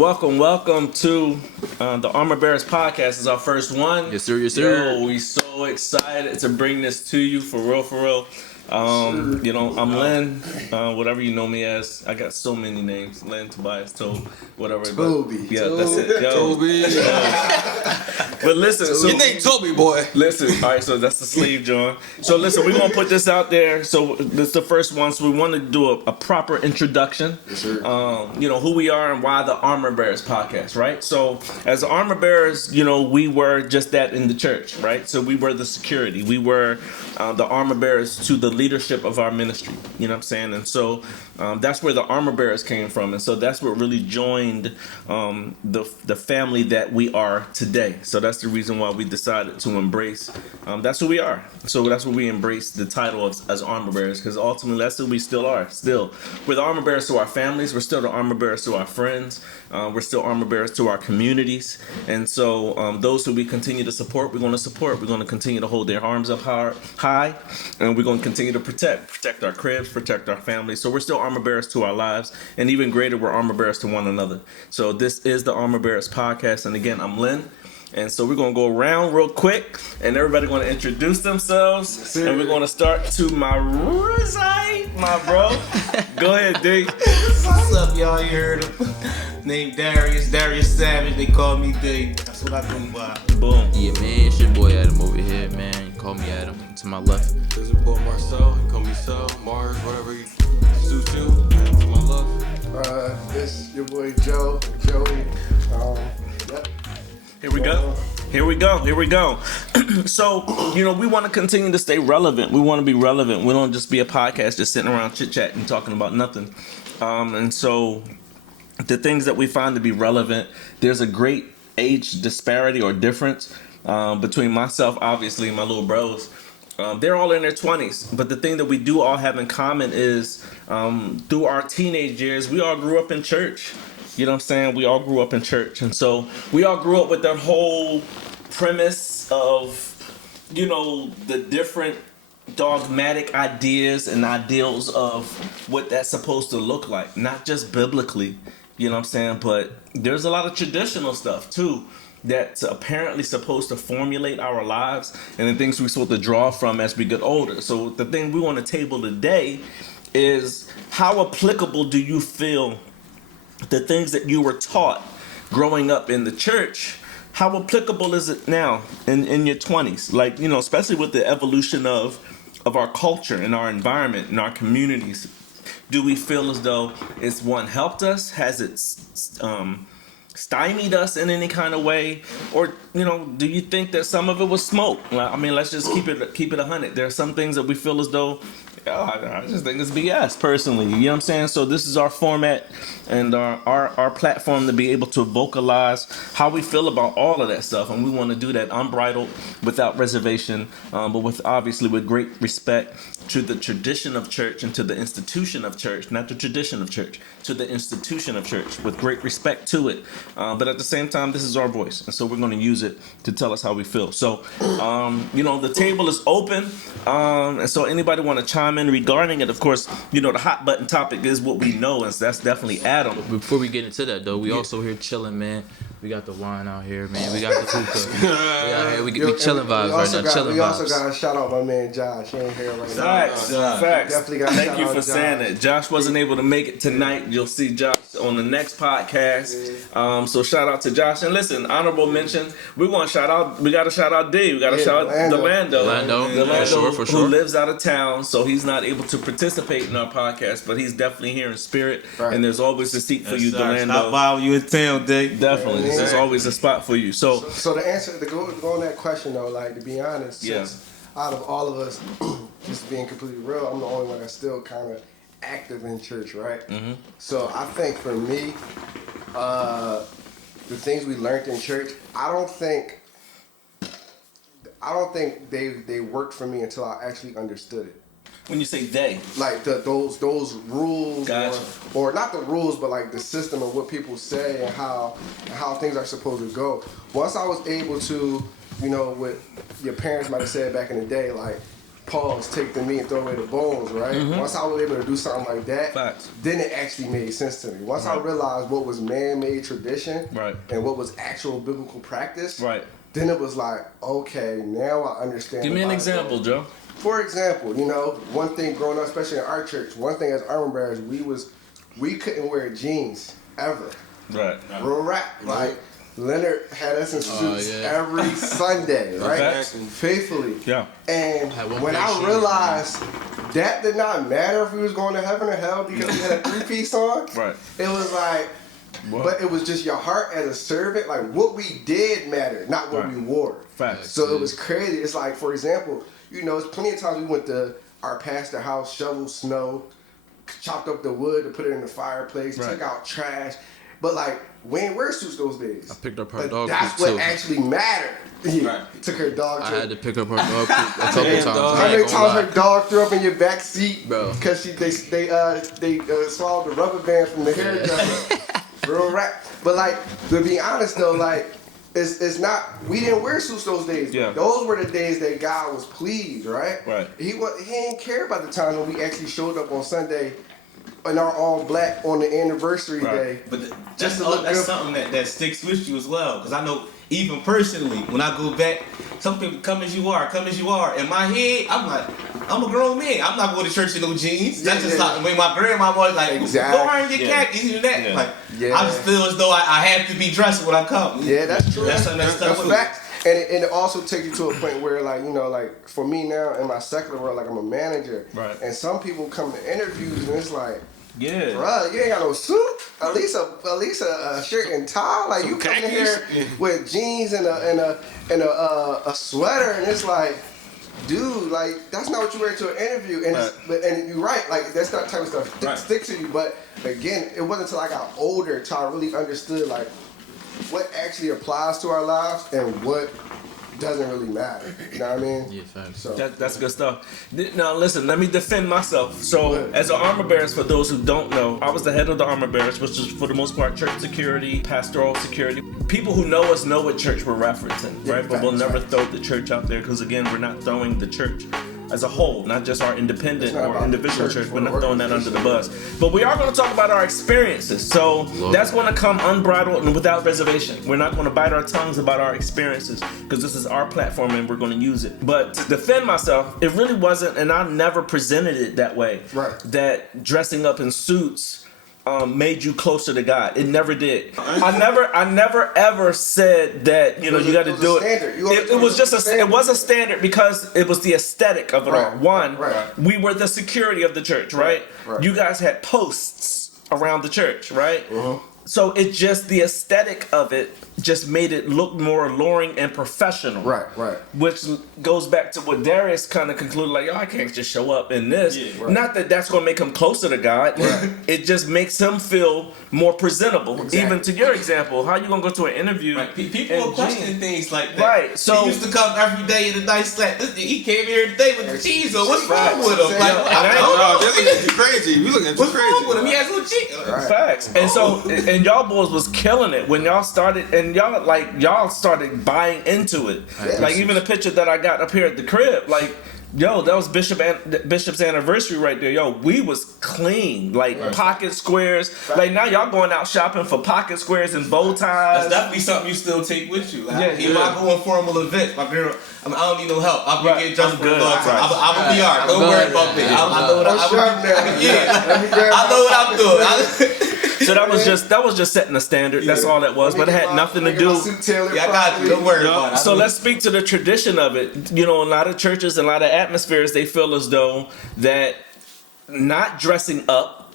welcome to the Armor Bearers podcast. This is our first one. Yes, sir. Yes, sir. Yo, we so excited to bring this to you for real. I'm Len, whatever you know me as. I got so many names: Len, Tobias, Tobe, whatever. Toby. That's it. Yo. Toby. But listen, so your name Toby, boy. Listen, all right, so that's the sleeve, John. So listen, we're gonna put this out there. So this is the first one. So we want to do a proper introduction. Yes, sir. Who we are and why the Armor Bearers podcast, right? So as the Armor Bearers, we were just that in the church, right? So we were the security. We were the Armor Bearers to the leadership of our ministry. You know what I'm saying? And so that's where the Armor Bearers came from. And so that's what really joined the family that we are today. So that's the reason why we decided to embrace. That's who we are. So that's what we embrace the title of as Armor Bearers, because ultimately that's who we still are. Still, we're the Armor Bearers to our families. We're still the Armor Bearers to our friends. We're still Armor Bearers to our communities. And so those who we continue to support, we're going to support. We're going to continue to hold their arms up high, and we're going to continue to protect our cribs, protect our families. So we're still Armor Bearers to our lives, and even greater, we're Armor Bearers to one another. So this is the Armor Bearers podcast, and again, I'm Len. And so we're going to go around real quick, and everybody going to introduce themselves. And we're going to start to my right, my bro. Go ahead, D. What's up, y'all? You heard him. Named Darius Savage. They call me D. That's what I do by. Boom. Yeah, man. It's your boy Adam over here, man. You call me Adam. To my left. This is your boy Marcel. You call me Cel, Mars, whatever you suit you. To my left. This your boy Joey. Yep. Here we go. So, we want to continue to stay relevant. We want to be relevant. We don't just be a podcast just sitting around chit-chatting, talking about nothing. And so the things that we find to be relevant, there's a great age disparity or difference between myself, obviously, and my little bros. They're all in their 20s. But the thing that we do all have in common is through our teenage years, we all grew up in church. You know what I'm saying? We all grew up in church. And so we all grew up with that whole premise of, the different dogmatic ideas and ideals of what that's supposed to look like. Not just biblically, you know what I'm saying? But there's a lot of traditional stuff too that's apparently supposed to formulate our lives and the things we're supposed to draw from as we get older. So the thing we want to table today is how applicable do you feel the things that you were taught growing up in the church, how applicable is it now in your 20s? Like, especially with the evolution of our culture and our environment and our communities. Do we feel as though it's one helped us? Has it stymied us in any kind of way? Or, do you think that some of it was smoke? I mean, let's just keep it 100. There are some things that we feel as though, I just think it's BS personally. You know what I'm saying? So this is our format and our platform to be able to vocalize how we feel about all of that stuff. And we want to do that unbridled, without reservation, but with great respect to the tradition of church and to the institution of church, not the tradition of church, to the institution of church, with great respect to it. But at the same time, this is our voice. And so we're going to use it to tell us how we feel. So, the table is open. And so anybody want to chime in regarding it? Of course, the hot button topic is what we know. And so that's definitely Adam. Before we get into that, though, we also here chilling, man. We got the wine out here, man. We got the hookah. We chilling vibes right now. Chilling vibes. We also got to shout out my man Josh. He ain't here right now. Facts. Definitely got to Thank you for saying that. Josh wasn't able to make it tonight. You'll see Josh on the next podcast. So shout out to Josh. And listen, honorable mention. We got to shout out D. We got to shout out Delando. For sure. Who lives out of town, so he's not able to participate in our podcast, but he's definitely here in spirit. Right. And there's always a seat for you, Delando. Stop by when you in town, D. Definitely. There's always a spot for you. So the answer to go on that question though, like, to be honest, since out of all of us, just being completely real, I'm the only one that's still kind of active in church, right? Mm-hmm. So I think for me, the things we learned in church, I don't think they worked for me until I actually understood it. When you say they, like those rules, gotcha. or not the rules, but like the system of what people say and how things are supposed to go. Once I was able to, what your parents might have said back in the day, like, pause, take the meat and throw away the bones, right? Once I was able to do something like that, Facts. then it actually made sense to me. Once I realized what was man-made tradition Right. and what was actual biblical practice, Right. then it was like, okay, now I understand. Give the me an Bible. example, Joe. For example, you know, one thing growing up, especially in our church, one thing as armor bearers, we couldn't wear jeans ever. Right. Real rap. Like Leonard had us in suits yeah. every Sunday, right? Okay. Faithfully. Yeah. And Had one when pair of I shoes, realized that did not matter if we was going to heaven or hell because we had a three-piece on, Right. it was like, What? but it was just your heart as a servant. Like what we did mattered, not what Right. we wore. Facts. So it was crazy. It's like, for example, you know, it's plenty of times we went to our pastor house, shoveled snow, chopped up the wood to put it in the fireplace, Right. took out trash. But like, we ain't wear suits those days. I picked up her But dog that's poop what too. actually mattered. Yeah. Right. Took her dog I to. had to pick up her dog poop a couple Damn, times. dog. How I ain't many gonna times lie. her dog threw up in your back seat Bro. because they swallowed the rubber band from the hairdresser? Real rap. But like, to be honest though, like, it's not. We didn't wear suits those days. Yeah. Those were the days that God was pleased, right? Right. He didn't care about the time when we actually showed up on Sunday in our all black on the anniversary Right. day. But Just to that's look good. something that sticks with you as well. Because I know, even personally, when I go back, some people come as you are. In my head, I'm like, I'm a grown man. I'm not going to church in no jeans. That's just like when my grandma was like, Exactly. go around and get Yeah. khakis and that. Yeah. Like, Yeah. I just feel as though I have to be dressed when I come. Yeah, that's true. That's something that's That's stuck with me. facts. And it also takes you to a point where, like, you know, like, for me now in my secular world, like, I'm a manager. Right. And some people come to interviews and it's like, Yeah. bruh, you ain't got no suit? At least a shirt and tie? Like, you come in here with jeans and a sweater and it's like, dude, like, that's not what you wear to an interview. And and you're right, like, that's not the type of stuff that sticks to you. But again, it wasn't until I got older till I really understood, like, what actually applies to our lives and what doesn't really matter. You know what I mean? Yeah, facts. So That's good stuff. Now listen, let me defend myself. So as an armor bearers, for those who don't know, I was the head of the armor bearers, which is for the most part church security, pastoral security. People who know us know what church we're referencing, right? But we'll never throw the church out there because again, we're not throwing the church as a whole, not just our independent It's not or about individual the church. church We're or not throwing that under the bus. organization. But we are going to talk about our experiences. So that's going to come unbridled and without reservation. We're not going to bite our tongues about our experiences because this is our platform and we're going to use it. But to defend myself, it really wasn't, and I never presented it that way. Right. That dressing up in suits made you closer to God. It never did. I never ever said that, you know, you got to was a do standard. You it. It always was just told it was a standard because it was the aesthetic of it all. Right. One, Right. we were the security of the church, right? Right. You guys had posts around the church, right? Uh-huh. So it just the aesthetic of it just made it look more alluring and professional. Right. Which goes back to what Darius kind of concluded, like, yo, I can't just show up in this. Yeah, right. Not that that's going to make him closer to God. Right. It just makes him feel more presentable. Exactly. Even to your example, how you going to go to an interview? Like, people in will question jeans? things like that. Right, so- he used to come every day in a nice flat. He came here today with the cheese on. What's Right. wrong with him? Like, Yeah, I and don't No, know. they're looking at you crazy. You looking at you What's wrong with him? He crazy. has no cheese. Right. Facts. And so, and y'all boys was killing it when y'all started, and y'all started buying into it. Like even the picture that I got up here at the crib, like, yo, that was Bishop's anniversary right there. Yo, we was clean, like pocket squares. Like now y'all going out shopping for pocket squares and bow That's ties. definitely something you still take with you. Like, Yeah, even yeah. I go in formal events, my girl, I don't need no help. I've been Right. getting dressed I'm for a good. long time. Right. I'm gonna be alright. Don't good. worry about me. Yeah. I know what I'm sharp now. Yeah. Let me grab I my know what I'm pockets, doing. man. So that was just setting a standard. That's all that was. Let But me it get had my- nothing let to me get do. my suit tailored Yeah, I got you. Don't worry about it. So let's speak to the tradition of it. You know, a lot of churches and a lot of atmospheres, they feel as though that not dressing up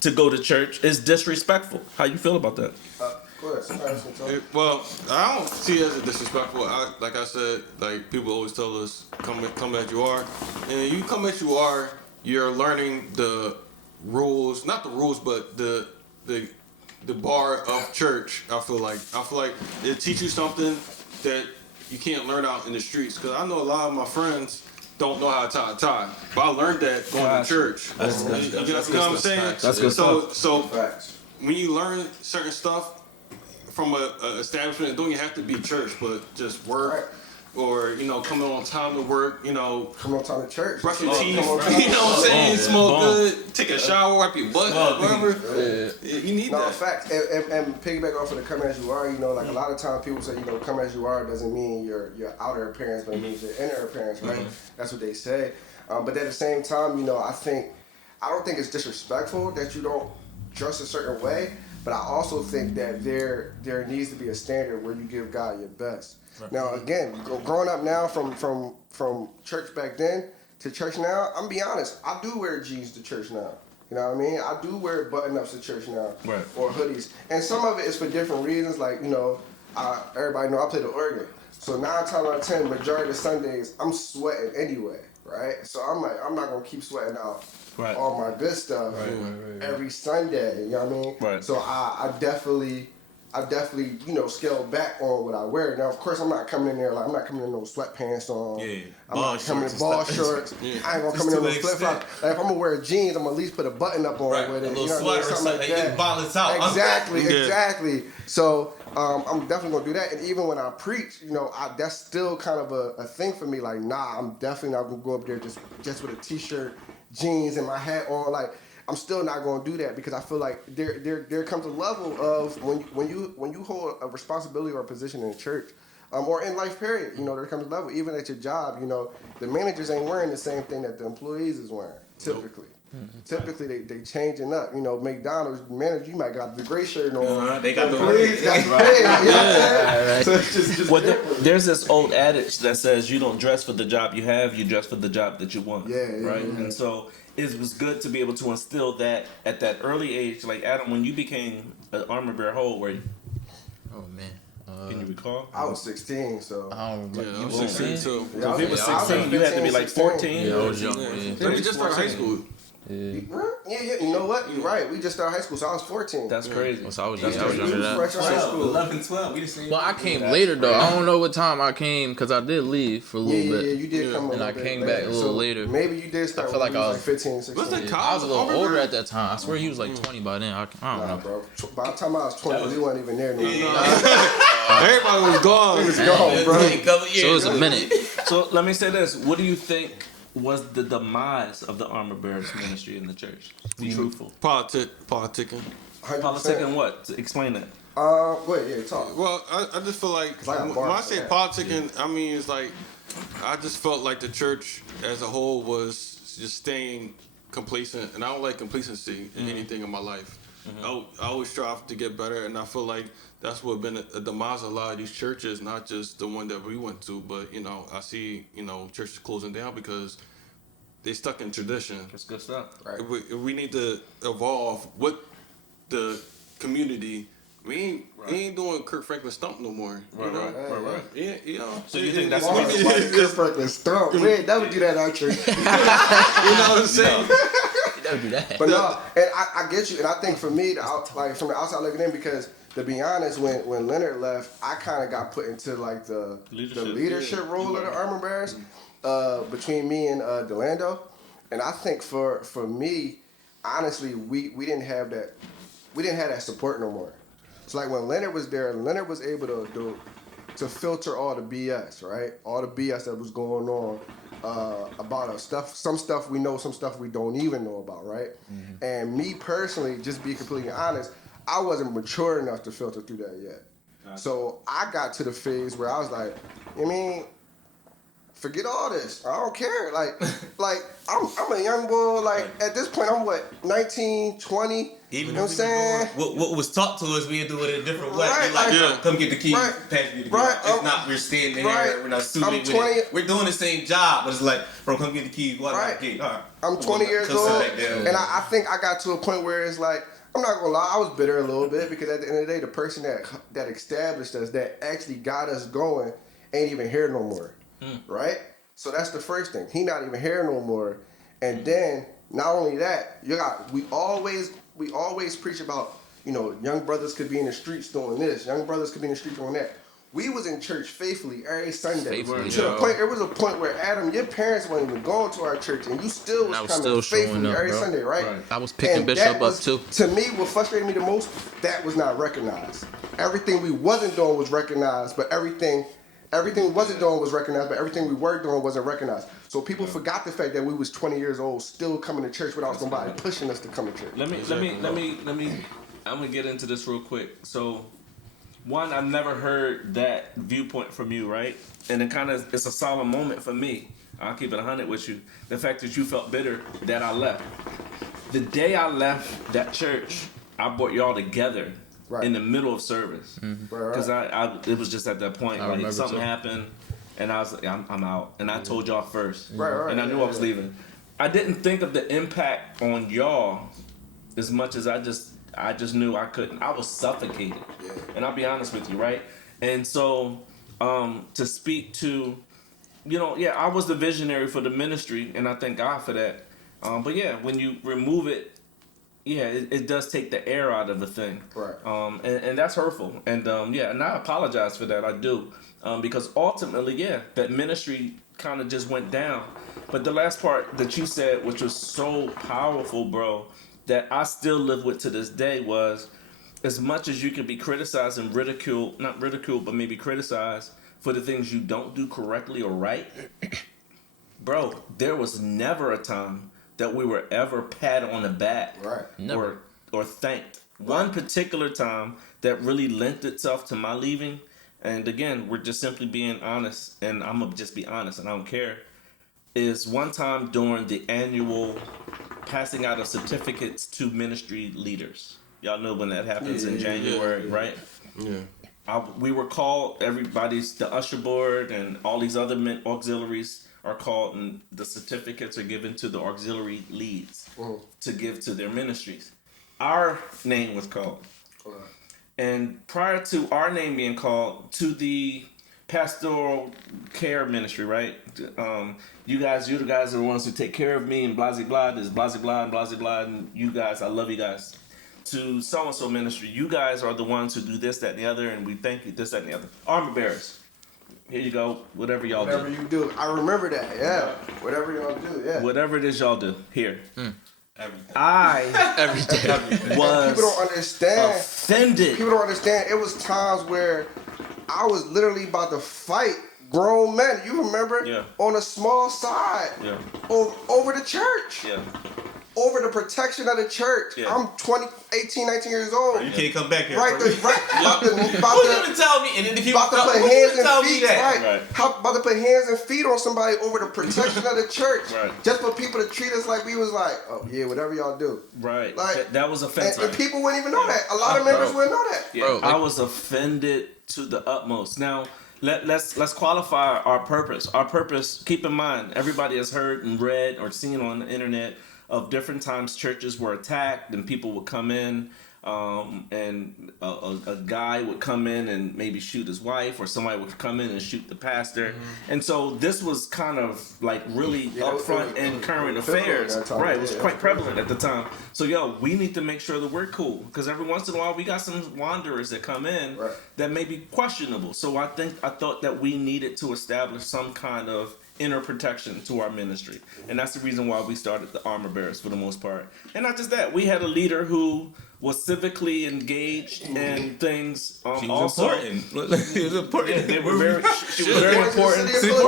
to go to church is disrespectful. How you feel about that? Go ahead. Somebody else can talk. Well, I don't see it as a disrespectful. Like I said, like people always tell us, come as you are, and you come as you are. You're learning the rules, not the rules, but the bar of church. I feel like it teaches you something that you can't learn out in the streets. Because I know a lot of my friends don't know how to tie a tie, but I learned that going to church. You know what I'm saying? That's good So Facts. when you learn certain stuff from a establishment, it don't even have to be church, but just work or you know, coming on time to work, you know, Come on time to church. brush your teeth, you Come know on what time to I'm saying, Boom. smoke Boom. good, take a shower, wipe your butt, whatever. You need No, that. facts. And piggyback off of the come as you are, you know, like a lot of times people say, you know, come as you are doesn't mean your outer appearance, but it means your inner appearance, right? That's what they say. But at the same time, you know, I don't think it's disrespectful that you don't dress a certain way, but I also think that there needs to be a standard where you give God your best. Now, again, growing up now from church back then to church now, I'm gonna be honest, I do wear jeans to church now. You know what I mean? I do wear button-ups to church now, Right. or hoodies. And some of it is for different reasons, like, you know, everybody know I play the organ. So 9 times out of 10, majority of Sundays, I'm sweating anyway, right? So I'm like, I'm not gonna keep sweating out Right. all my good stuff every Sunday. You know what I mean? Right. So I definitely, you know, scale back on what I wear. Now, of course, I'm not coming in there like I'm not coming in no sweatpants on. Yeah, I'm ball not coming in shorts ball and stuff. shorts. Yeah. I ain't gonna Just come in to no the flip flops. Like if I'm gonna wear jeans, I'm gonna at least put a button up on Right, with a it. little You know what I mean? sweater or Something like something, that. it balance out. Exactly, Yeah. exactly. So I'm definitely gonna do that. And even when I preach, you know, that's still kind of a thing for me. Like, nah, I'm definitely not gonna go up there just with a t-shirt, jeans, and my hat on. Like, I'm still not gonna do that because I feel like there comes a level of when you hold a responsibility or a position in the church. Or in life, period, you know, there comes a level, even at your job, you know, the managers ain't wearing the same thing that the employees is wearing, typically. Typically, they changing up. You know, McDonald's manager, you might got the gray shirt on. They got the employees got the gray, you know what I'm saying? So it's just Well, different. there's this old adage that says you don't dress for the job you have, you dress for the job that you want. Yeah, right. yeah. And so it was good to be able to instill that at that early age. Like Adam, when you became an armor bearer, how old were you? Oh man. Can you recall? I was 16, so. I don't remember. Yeah, You I was was 16 16? too. Yeah, I If you were Yeah, I was 16, you had to be like 16. 14. Yeah, I was young. Yeah. Yeah. We just started high school. Yeah, you know what? You're right. We just started high school, so I was 14. That's crazy. So I was That's younger crazy. than You that. was fresh out of high school. 11, 12. We the same. Well, I came later though. I don't know what time I came because I did leave for a little Yeah, bit. you did come a And little I bit came later. back a little So later. Maybe you did start I feel when like you I was was- like 15, 16. What's that I was a college? little Auburn? older at that time. I swear he was like 20 by then. I don't Nah, know. bro. By the time I was 20, we weren't even there anymore. Everybody was gone. Let's go, bro. So it was a minute. So let me say this: what do you think was the demise of the armor bearers ministry in the church? Be truthful. Politicking. 100%. Politic and what? Explain that. Wait, yeah, talk. Well, I just feel like I got when bars I for say that. politicking, I mean it's like I just felt like the church as a whole was just staying complacent, and I don't like complacency in anything in my life. I always strive to get better, and I feel like that's what been a demise of a lot of these churches, not just the one that we went to, but you know I see churches closing down because they stuck in tradition. That's good stuff. Right. We need to evolve with the community. We ain't doing Kirk Franklin stump no more. You know? Right. Yeah, you know. So you think that's Why what is Kirk Franklin stump? We ain't never do that in our church. You know what I'm saying? That would be that. But no, and I get you, and I think for me, like from the outside looking in, because to be honest, when Leonard left, I kind of got put into like the leadership role of the armor bearers between me and Delando, and I think for me, honestly, we didn't have that support no more. So like when Leonard was there, Leonard was able to filter all the BS, right? All the BS that was going on about us. Some stuff we know, some stuff we don't even know about, right? Mm-hmm. And me personally, just be completely honest, I wasn't mature enough to filter through that yet. So I got to the phase where I was like, I mean, forget all this. I don't care. Like I'm a young boy. Like at this point, I'm what, 19, 20. Even You know what I'm if saying? we doing what was taught to us, we do it a different way. Right, We're like, like- come get the keys, Right, pass me the keys. right, It's not we're standing right. here, we're not suited I'm with 20 it. We're doing the same job, but it's like, bro, come get the keys. What? Right. Okay, all right. I'm 20 years Come sit old, back down. and I think I got to a point where it's like, I'm not gonna lie, I was bitter a little bit because at the end of the day, the person that established us, that actually got us going, ain't even here no more, right? So that's the first thing. He not even here no more, and then not only that, we always preach about, young brothers could be in the streets doing this, young brothers could be in the street doing that. We was in church faithfully every Sunday. Faithfully, To the yeah. point, there was a point where Adam, your parents weren't even going to our church, and you still was I was coming still showing faithfully up, every bro. Sunday, right? I was picking And Bishop that up was, too. To me, what frustrated me the most, that was not recognized. Everything we wasn't doing was recognized, but everything Everything we wasn't doing was recognized, but everything we were doing wasn't recognized. So people forgot the fact that we was 20 years old, still coming to church without somebody pushing us to come to church. Let me. I'm gonna get into this real quick. So, one, I've never heard that viewpoint from you, right? And it's a solemn moment for me. I'll keep it 100 with you. The fact that you felt bitter that I left. The day I left that church, I brought y'all together in the middle of service. Because it was just at that point, like something happened, and I was like, I'm out. And I told y'all first. And I knew I was leaving. I didn't think of the impact on y'all as much as I just knew I couldn't. I was suffocated. And I'll be honest with you, right? And so to speak to, I was the visionary for the ministry, and I thank God for that. But yeah, when you remove it, it does take the air out of the thing. Right. And that's hurtful. And and I apologize for that. I do. Because ultimately, that ministry kind of just went down. But the last part that you said, which was so powerful, bro, that I still live with to this day, was as much as you can be criticized and ridiculed, not ridiculed, but maybe criticized for the things you don't do correctly or right, bro, there was never a time that we were ever patted on the back or thanked. One particular time that really lent itself to my leaving, and again, we're just simply being honest, and I'm going to just be honest, and I don't care, is one time during the annual passing out of certificates to ministry leaders. Y'all know when that happens in January, right? Yeah. We were called, the usher board and all these other auxiliaries are called, and the certificates are given to the auxiliary leads to give to their ministries. Our name was called. And prior to our name being called, to the pastoral care ministry, right? You the guys are the ones who take care of me, and blah, blah, blah, there's blah, blah, and blah, blah, and you guys, I love you guys. To so-and-so ministry, you guys are the ones who do this, that, and the other, and we thank you, this, that, and the other. Armor bearers. Here you go, whatever y'all do. Whatever you do. I remember that, Whatever y'all do, Whatever it is y'all do, here. Everything. Every day was people don't understand. Offended. People don't understand. It was times where I was literally about to fight grown men. You remember? Yeah. On a small side. Yeah. Over the church. Yeah. Over the protection of the church. Yeah. I'm 18, 19 years old. You can't come back here. Right. Who's About gonna tell me? And then if you about to put who's hands gonna tell and me feet, that? right? About to put hands and feet on somebody over the protection of the church, Right. just for people to treat us like we was like, oh yeah, whatever y'all do, Right. Like, that was offensive. and people wouldn't even know that. A lot of members wouldn't know that. Yeah, I was offended to the utmost. Now, let's qualify our purpose. Our purpose, keep in mind, everybody has heard and read or seen on the internet of different times churches were attacked and people would come in and a guy would come in and maybe shoot his wife, or somebody would come in and shoot the pastor. Mm-hmm. And so this was kind of like really upfront in current affairs. Right, it was quite prevalent at the time. So we need to make sure that we're cool, because every once in a while we got some wanderers that come in that may be questionable. So I thought that we needed to establish some kind of inner protection to our ministry, and that's the reason why we started the Armor Bearers for the most part. And not just that, we had a leader who was civically engaged in things. She was important. It was important. They were very. She was very important. She was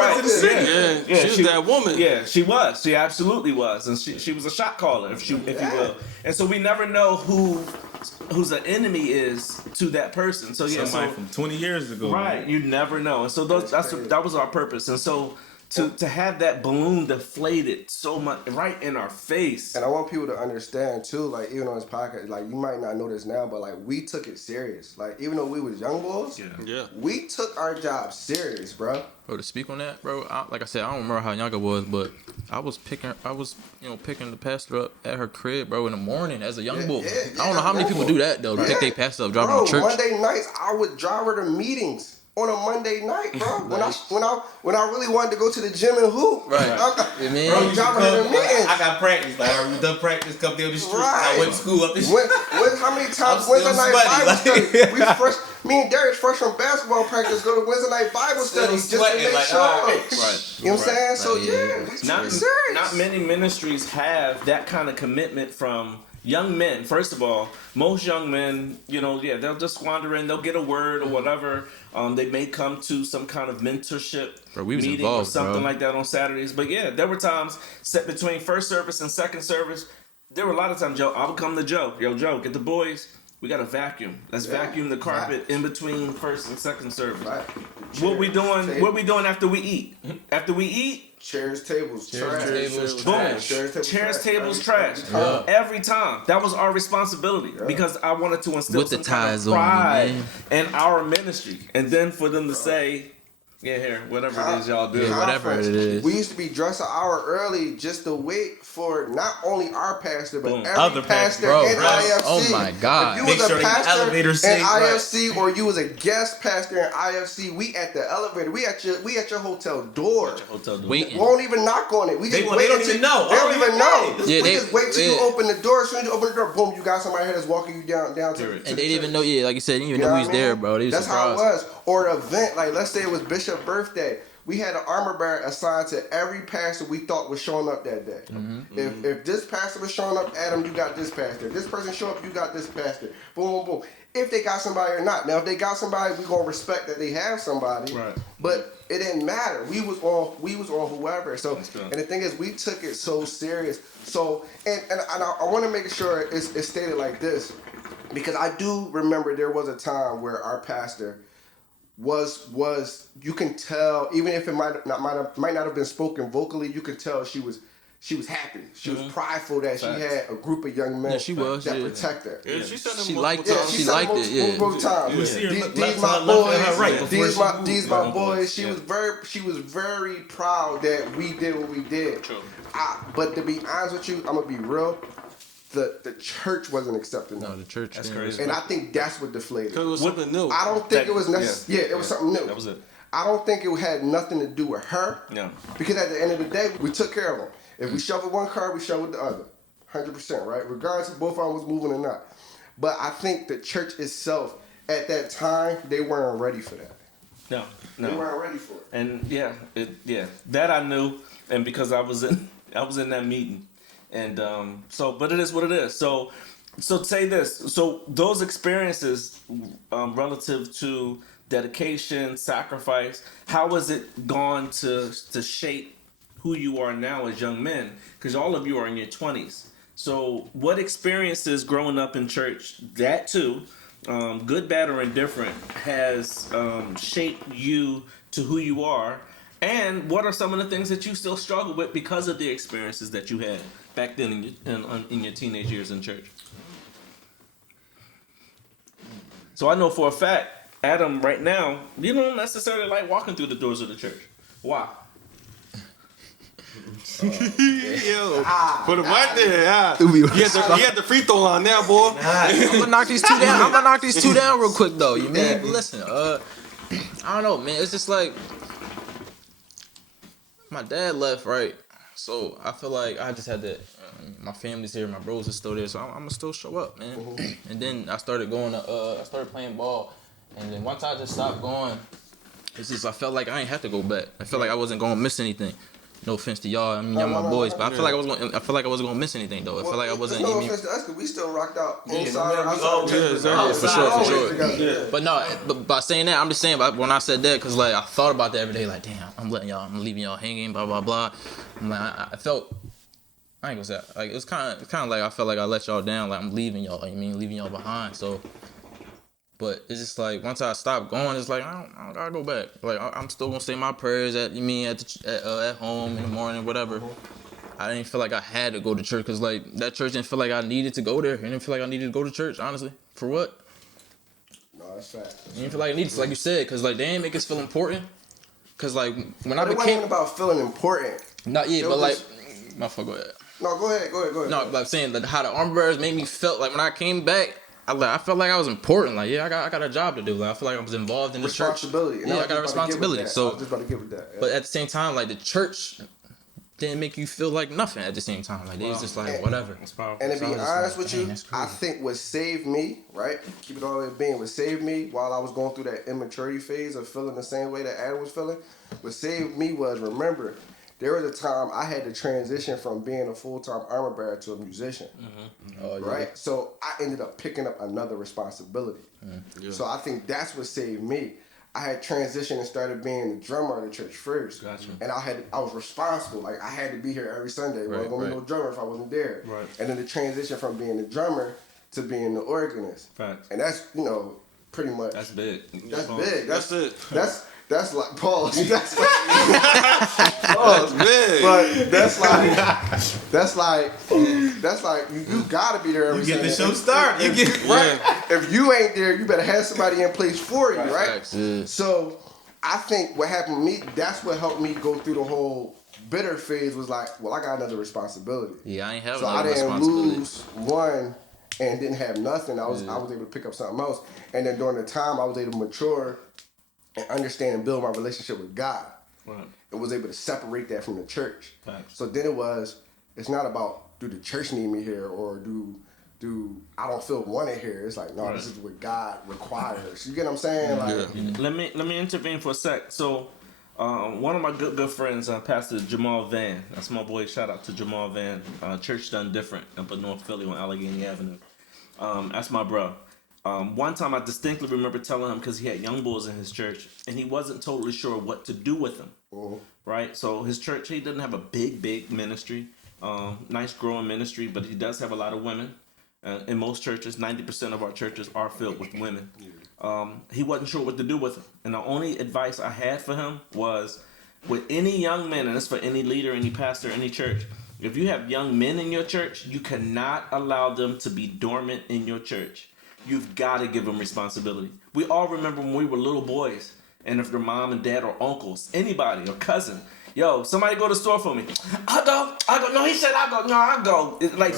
she was that woman. Yeah, she was. She absolutely was, and she was a shot caller, if you will. And so we never know who's an enemy is to that person. So somebody from 20 years ago. Right, you never know. And so that was our purpose. And so to have that balloon deflated so much right in our face. And I want people to understand too, like even on this podcast, like you might not know this now, but like we took it serious. Like even though we was young boys, we took our job serious, bro. Bro, to speak on that, bro, like I said, I don't remember how young I was, but I was picking the pastor up at her crib, bro, in the morning as a young boy. I don't know how many people do that though, to pick their pastor up, drive them to church. Monday nights, I would drive her to meetings. On a Monday night, bro, when I really wanted to go to the gym and hoop, right? I'm driving her to meetings. I got practice. Like we done practice, come down the street. Right. I went to school up the street. How many times Wednesday night Bible study? Me and Darius fresh from basketball practice go to Wednesday night Bible study just to make sure. Right. You know what I'm saying? So we serious. Not many ministries have that kind of commitment from young men, first of all, most young men, they'll just wander in, they'll get a word or whatever. They may come to some kind of mentorship Bro, we was meeting involved, or something bro. like that on Saturdays. But yeah, there were times set between first service and second service. There were a lot of times, Joe, I would come to Joe. Yo, Joe, get the boys. We got to vacuum. Let's vacuum the carpet in between first and second service. Right. What we doing? Chairs, What we doing after we eat? After we eat, chairs, tables, trash. tables, boom, trash. chairs, tables, trash. Yeah. Every time. That was our responsibility because I wanted to instill With the some kind of ties on, pride man. in our ministry, and then for them to say, "Yeah, here, whatever it is y'all do." Yeah, whatever it is. We used to be dressed an hour early just to wait for not only our pastor, but Boom. every Other pastor bro, in right. IFC. Oh my God. If you Make was sure a the pastor elevator in safe, right. IFC or you was a guest pastor in IFC, we at the elevator. We at your hotel door. Hotel door. Waiting. Won't even knock on it. We just They wait don't until- even know. They don't Oh, even know. yeah. Yeah, we they- just wait till you yeah. open the door. As soon as you open the door, boom, you got somebody here that's walking you down to Period. to And the they didn't even church. know, yeah, like you said, they didn't even You know know he was what I mean? there, bro. They was That's surprised. how it was. Or an event, like let's say it was Bishop's birthday. We had an armor bearer assigned to every pastor we thought was showing up that day. If this pastor was showing up, Adam, you got this pastor. If this person show up, you got this pastor. Boom, boom, boom. If they got somebody or not. Now, if they got somebody, we gonna respect that they have somebody. Right. But it didn't matter. We was on whoever. So, That's good. and the thing is, we took it so serious. So, and I want to make sure it's stated like this, because I do remember there was a time where our pastor was you can tell, even if it might not have been spoken vocally, you could tell she was happy. She was prideful that she Facts. had a group of young men Yeah, she was, that yeah. protect her. Yeah, she said She them liked multiple it. times. She liked it, yeah. Multiple times. You would see her These left my to her boys. and her right before she These moved. my boys. She Yeah. was very proud that we did what we did. True. But to be honest with you, I'm gonna be real. The church wasn't accepting No, her. the church. That's didn't crazy. And I think that's what deflated. Because it was What- something new. I don't think That- it was necessary. Yeah, it was something new. That was it. I don't think it had nothing to do with her. Yeah. Because at the end of the day, we took care of them. If we shoveled one car, we shoveled the other. 100%, right? Regardless if both of them was moving or not. But I think the church itself, at that time, they weren't ready for that. No. They weren't ready for it. And that I knew, and because I was in that meeting, and but it is what it is. So say this. So those experiences, relative to dedication, sacrifice, how has it gone to shape who you are now as young men? Because all of you are in your 20s. So what experiences growing up in church, that too, good, bad, or indifferent, has shaped you to who you are? And what are some of the things that you still struggle with because of the experiences that you had back then in your teenage years in church? So I know for a fact, Adam, right now, you don't necessarily like walking through the doors of the church. Why? Yo, put him right there. Yeah. me You had the free throw line now, boy. I'm gonna knock these two down. I'm gonna knock these two down real quick though. You mean? But listen, I don't know, man. It's just like my dad left, right? So I feel like I just had to. My family's here, my bros are still there, so I'm gonna still show up, man. And then I started going to, I started playing ball, and then once I just stopped going, it's just I felt like I ain't have to go back. I felt like I wasn't gonna miss anything. No offense to y'all, I mean y'all my boys, but I feel like I wasn't gonna miss anything though. I feel like I wasn't. No even, offense to us, because we still rocked out inside no, or outside. oh, the yeah, church. exactly. For sure, for Always sure. together, yeah. But no, but by saying that, I'm just saying when I said that, cause like I thought about that every day. Like, damn, I'm leaving y'all hanging, blah blah blah. I'm like, I felt, I ain't gonna say that. Like it's kind of like I felt like I let y'all down. Like I'm leaving y'all. Leaving y'all behind. So, but it's just like once I stopped going, it's like I don't gotta go back. Like I'm still gonna say my prayers at home in the morning, whatever. I didn't feel like I had to go to church because like that church didn't feel like I needed to go there. I didn't feel like I needed to go to church, honestly. For what? No, that's fact. I didn't feel like I needed to, like you said, because like they didn't make us feel important. Because like when I But it wasn't became, about feeling important. not yet, it but like, was my fuck, go ahead. No, go ahead. No, but I'm saying that how the armor bearers made me felt like when I came back, I felt like I was important. Like, yeah, I got a job to do. Like, I feel like I was involved in the church. Responsibility. And Yeah, I I was got a just about to get with responsibility. that. I So, was just about to get with that. Yeah. but at the same time, like the church didn't make you feel like nothing. At the same time, like they was just like whatever. It's powerful. And to So I be was just honest like, with dang, you, that's I crazy. think what saved me, right? Keep it all the way being, what saved me while I was going through that immaturity phase of feeling the same way that Adam was feeling, what saved me was, remember, there was a time I had to transition from being a full-time armor bearer to a musician, right? So I ended up picking up another responsibility. So I think that's what saved me. I had transitioned and started being the drummer of the church first. Gotcha. And I was responsible. Like, I had to be here every Sunday. There wasn't going to be no drummer if I wasn't there. Right. And then the transition from being the drummer to being the organist. Facts. And that's, pretty much. That's big. That's big. That's it. That's like pause. That's like, That's big. but that's like you gotta be there every You get the Sunday. show started. You get Right. If you ain't there, you better have somebody in place for you, right? Facts. So I think what happened to me, that's what helped me go through the whole bitter phase was like, well, I got another responsibility. Yeah, I ain't have So no I didn't responsibility. lose one and didn't have nothing. I was able to pick up something else. And then during the time I was able to mature and understand and build my relationship with God. Right. And was able to separate that from the church. Facts. So then it's not about do the church need me here or do I don't feel wanted here. It's like, no, this is what God requires. You get what I'm saying? Like, Let me intervene for a sec. So, one of my good friends, Pastor Jamal Van. That's my boy. Shout out to Jamal Van. Church Done Different up in North Philly on Allegheny Avenue. That's my bro. One time I distinctly remember telling him because he had young boys in his church and he wasn't totally sure what to do with them. Right? So his church, he didn't have a big ministry, nice growing ministry, but he does have a lot of women. In most churches, 90% of our churches are filled with women. He wasn't sure what to do with them. And the only advice I had for him was with any young men, and it's for any leader, any pastor, any church, if you have young men in your church, you cannot allow them to be dormant in your church. You've got to give them responsibility. We all remember when we were little boys, and if their mom and dad or uncles, anybody, or cousin, yo, somebody go to the store for me. I go. No, he said I go. No, I go. It's like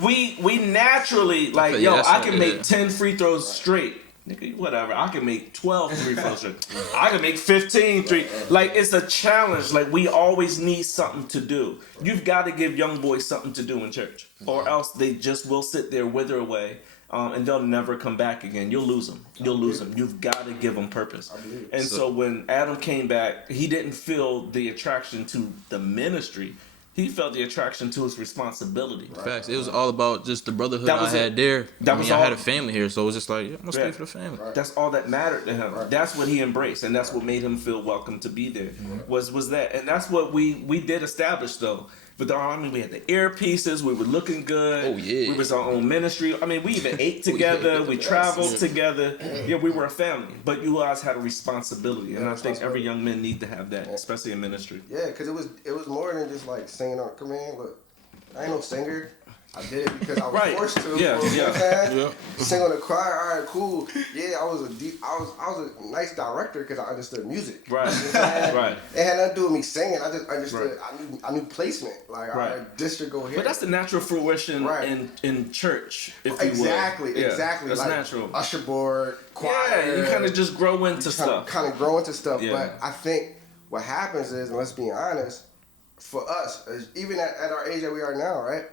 we naturally like, yo, Yes, I can yeah. make 10 free throws straight. Nigga, whatever. I can make 12 free throws straight. I can make 15 three. Like, it's a challenge. Like, we always need something to do. You've got to give young boys something to do in church, or else they just will sit there, wither away. And they'll never come back again. You'll lose them. You've got to give them purpose. And so when Adam came back, he didn't feel the attraction to the ministry. He felt the attraction to his responsibility. Facts. It was all about just the brotherhood That was I had it. there. That was I all. had a family here, so it was just like, yeah, I'm gonna stay Yeah. for the family. That's all that mattered to him. That's what he embraced, and that's what made him feel welcome to be there. Was that, and that's what we did establish though. With our army, we had the earpieces. We were looking good. Oh, yeah. We was our own ministry. I mean, we even ate together. We traveled together. Yeah, we were a family. But you guys had a responsibility, and I think every young man need to have that, especially in ministry. yeah, because it was more than just like singing on command. Look, I ain't no singer. I did it because I was Right. forced to. Yeah, you know what I'm yeah. saying? Yeah. Sing on the choir. All right, cool. Yeah, I was a nice director because I understood music. Right. You know what I'm saying? Right. It had nothing to do with me singing. I just understood. Right. I knew placement. Like, all Right. right, this should go here. But that's the natural fruition Right. in church, if you will. exactly. Yeah, Exactly. That's like natural. Usher board, choir. Yeah, you kind of just grow into stuff. Kind of grow into stuff. Yeah. But I think what happens is, and let's be honest, for us, even at our age that we are now, right?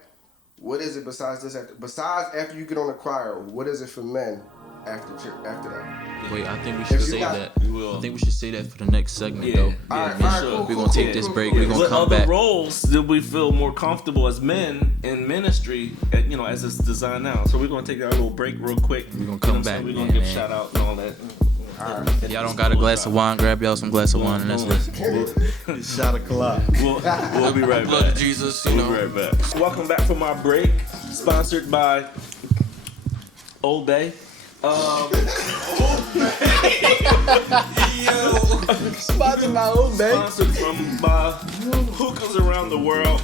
What is it besides this? Besides after you get on the choir, what is it for men after that? Wait, I think we should If you say got- that. We will. I think we should say that for the next segment, Yeah. though. All right, for all right, sure. cool, We're cool, gonna take cool, this cool, break. cool. We're gonna What come other back. roles did we feel more comfortable as men in ministry, as it's designed now? So we're gonna take our little break real quick. We're gonna come back, We're gonna man, give man. shout out and all that. If y'all don't got a glass of wine, grab y'all some glass of wine, and that's it. Shot o'clock. We'll be right Blood back. of Jesus, you We'll know. be right back. Welcome back from our break, sponsored by Old Bay. Sponsored by Old Sponsored by hookahs around the world.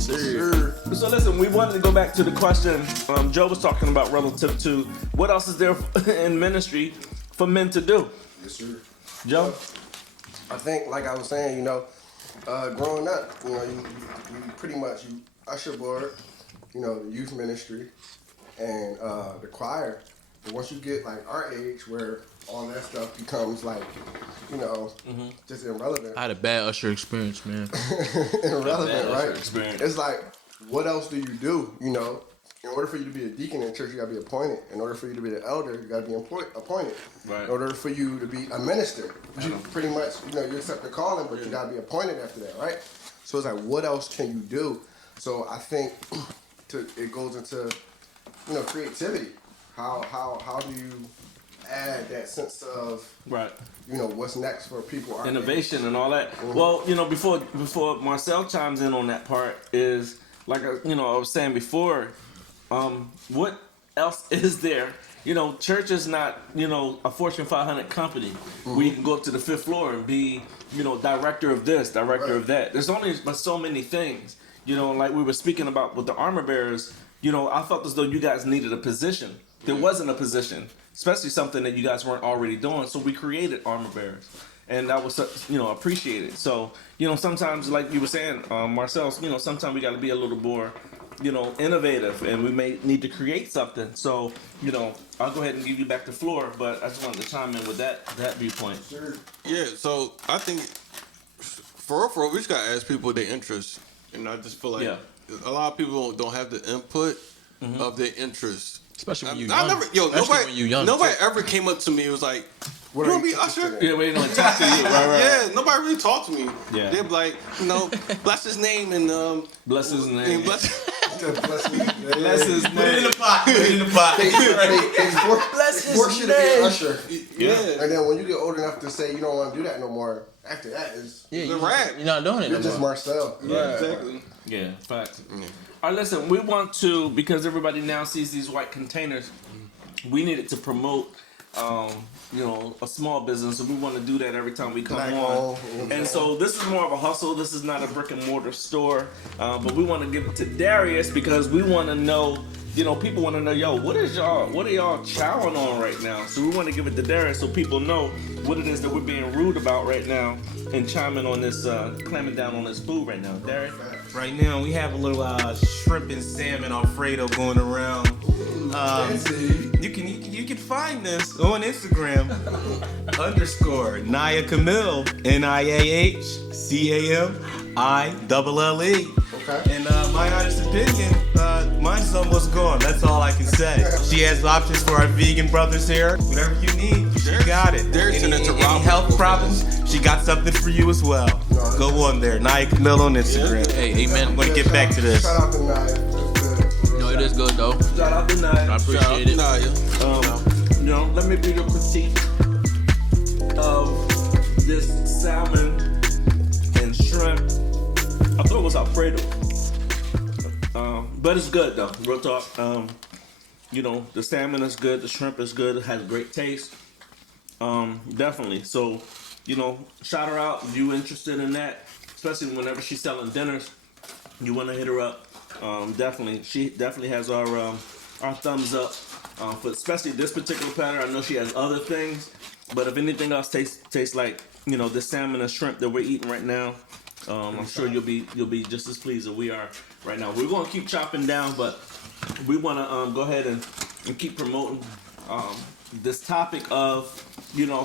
Sure. So listen, we wanted to go back to the question Joe was talking about relative to what else is there in ministry for men to do. Yes, sir. Joe? I think, like I was saying, growing up, you pretty much you usher board, the youth ministry, and the choir. But once you get like our age, where all that stuff becomes like, just irrelevant. I had a bad Usher experience, man. Irrelevant, Bad Usher right? experience. It's like, what else do? in order for you to be a deacon in church, you got to be appointed. In order for you to be the elder, you got to be appointed. Right. In order for you to be a minister, you pretty much, you accept the calling, but you got to be appointed after that, right? So it's like, what else can you do? So I think it goes into, creativity. How do you add that sense of, Right. What's next for people? Innovation and all that. Well, before Marcel chimes in on that part is like I was saying before. What else is there? Church is not a Fortune 500 company where you can go up to the 5th floor and be director of this, director of that. There's only but so many things. Like we were speaking about with the armor bearers. I felt as though you guys needed a position. There wasn't a position, especially something that you guys weren't already doing. So we created armor bearers, and that was appreciated. So sometimes, like you were saying, Marcel, sometimes we got to be a little more innovative, and we may need to create something. So I'll go ahead and give you back the floor, but I just wanted to chime in with that viewpoint. Sure. Yeah, so I think for real, we just gotta ask people their interests, and I just feel like a lot of people don't have the input of their interests. Especially when you I young. never, Especially when you young, nobody too. ever came up to me and was like, What "You are want to you be usher?" interested in? Yeah, wait, no, talk to you. Right. Yeah, nobody really talked to me. Yeah. They'd be like, bless his name and Bless his name. and bless. Bless me. Bless his Put it in name. the pot. Put it in the pot. Bless his you to be an name. usher. Yeah. And then when you get old enough to say you don't want to do that no more, after that is Yeah, The rap. You're not doing it you're no just more. Marcel. Yeah. Exactly. Yeah, facts. Yeah. All right, listen, we want to, because everybody now sees these white containers, we needed to promote, a small business, and we want to do that every time we come Black on. owned. And so this is more of a hustle. This is not a brick and mortar store, but we want to give it to Darius because we want to know, people want to know, yo, what are y'all chowing on right now? So we want to give it to Darius so people know what it is that we're being rude about right now and chiming on this, clamming down on this food right now. Darius? Right now, we have a little shrimp and salmon Alfredo going around. You can find this on Instagram _ Naya Camille NIAHCAMILLE. Okay. And my honest opinion, mine's almost gone. That's all I can say. She has options for our vegan brothers here. Whatever you need, she got it. There's Any an interruptible health for problems, she got something for you as well. Go on there, Naya Camille on Instagram. Hey, amen. I'm gonna get back to this. Shout out to Naya. That's good. No, it is good though. Shout out to Naya. I appreciate it. Naya. Let me be your critique of this salmon and shrimp. I thought it was Alfredo. But it's good though, real talk. The salmon is good, the shrimp is good, it has great taste. Definitely. So, shout her out if you interested in that. Especially whenever she's selling dinners, you want to hit her up. Definitely. She definitely has our thumbs up. For especially this particular platter. I know she has other things, but if anything else tastes like this salmon and shrimp that we're eating right now, I'm sure you'll be just as pleased as we are right now. We're gonna keep chopping down, but we want to go ahead and keep promoting this topic of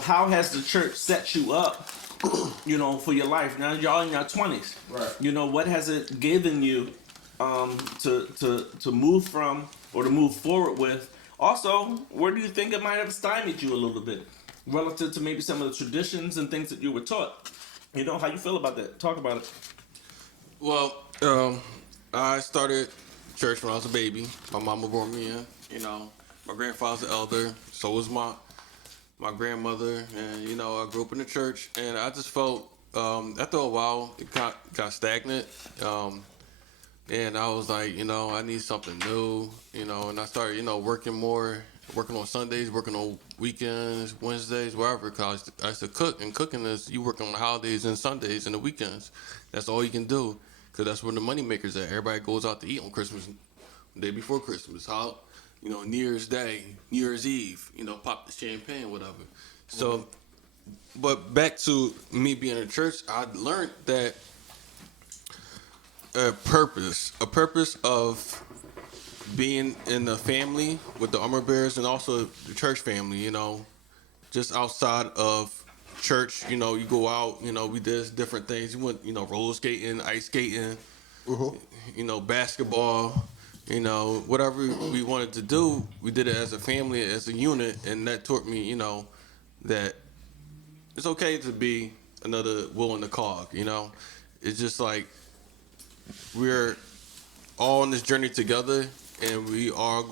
how has the church set you up for your life. Now y'all in your 20s, Right. What has it given you to move from or to move forward with? Also, where do you think it might have stymied you a little bit relative to maybe some of the traditions and things that you were taught? How you feel about that? Talk about it. Well, I started church when I was a baby. My mama brought me in. My grandfather's an elder. So was my grandmother. And, I grew up in the church. And I just felt, after a while, it got stagnant. And I was like, I need something new, and I started, working on Sundays, working on weekends, Wednesdays, wherever, because I used to cook, and cooking is, you work on the holidays and Sundays and the weekends. That's all you can do, because that's where the money makers at. Everybody goes out to eat on Christmas, the day before Christmas, New Year's Day, New Year's Eve, pop the champagne, whatever. So, but back to me being in church, I learned that a purpose of being in the family with the armor bearers and also the church family, just outside of church, you go out, we did different things. You went, roller skating, ice skating, basketball, You know, whatever we wanted to do, we did it as a family, as a unit, and that taught me, you know, that it's okay to be another wheel in the cog. You know, it's just like we're all on this journey together, and we are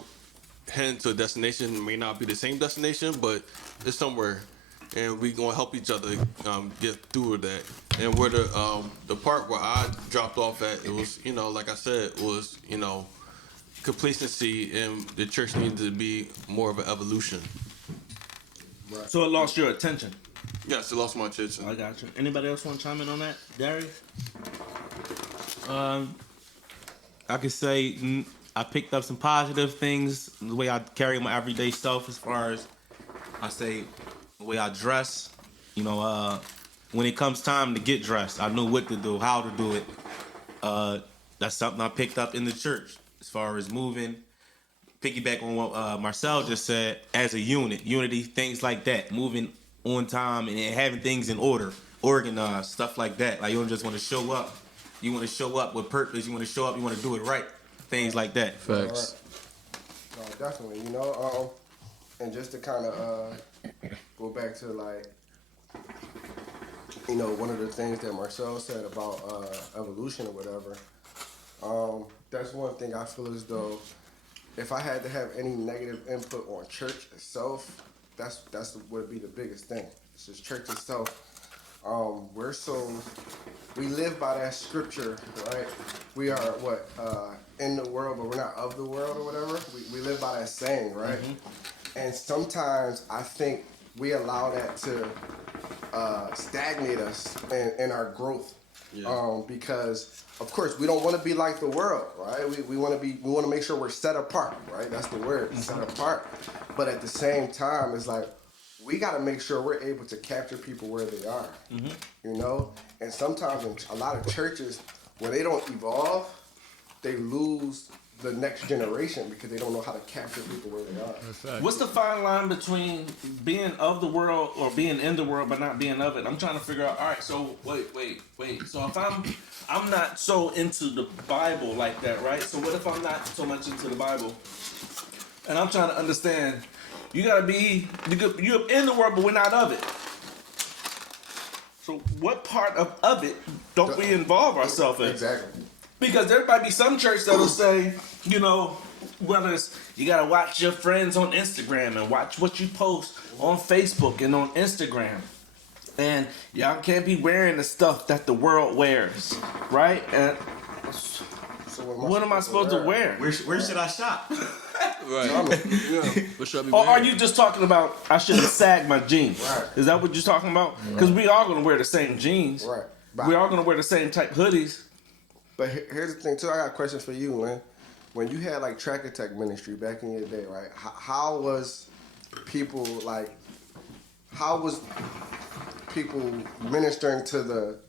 heading to a destination. It may not be the same destination, but it's somewhere, and we gonna help each other get through that. And where the part where I dropped off at, it was, you know, like I said, was, you know, complacency, and the church needed to be more of an evolution. So it lost your attention. Yes, it lost my attention. I got you. Anybody else want to chime in on that? Darius? I could say I picked up some positive things, the way I carry my everyday self, as far as I say, the way I dress. You know, when it comes time to get dressed, I knew what to do, how to do it. That's something I picked up in the church, as far as moving. Piggyback on what Marcel just said, as a unity, things like that, moving on time and having things in order, organized, stuff like that. Like, you don't just want to show up. You want to show up with purpose. You want to show up. You want to do it right. Things like that. Facts. No, definitely. You know, and just to kind of go back to, like, you know, one of the things that Marcel said about evolution or whatever. That's one thing I feel as though if I had to have any negative input on church itself, that's would be the biggest thing. It's just church itself. We live by that scripture, right? We are in the world, but we're not of the world or whatever. We live by that saying, right? Mm-hmm. And sometimes I think we allow that to stagnate us in our growth. Yeah. Because of course we don't want to be like the world, right? We want to make sure we're set apart, right? That's the word, mm-hmm. Set apart. But at the same time, it's like we got to make sure we're able to capture people where they are, mm-hmm. You know? And sometimes in a lot of churches, when they don't evolve, they lose the next generation because they don't know how to capture people where they are. What's the fine line between being of the world or being in the world but not being of it? I'm trying to figure out. All right, so wait. So if I'm not so into the Bible like that, right? So what if I'm not so much into the Bible, and I'm trying to understand? You gotta be you're in the world, but we're not of it. So what part of it don't we involve ourselves in? Exactly. Because there might be some church that'll say, you know, whether it's you gotta watch your friends on Instagram and watch what you post on Facebook and on Instagram. And y'all can't be wearing the stuff that the world wears, right? And so what am I supposed to wear? Where should I shop? Right. Or are you just talking about I shouldn't sag my jeans? Right. Is that what you're talking about? Because we are gonna wear the same jeans. Right. We are gonna wear the same type hoodies. But here's the thing too. I got a question for you, man. When you had like Track Attack Ministry back in your day, right? How was people ministering to the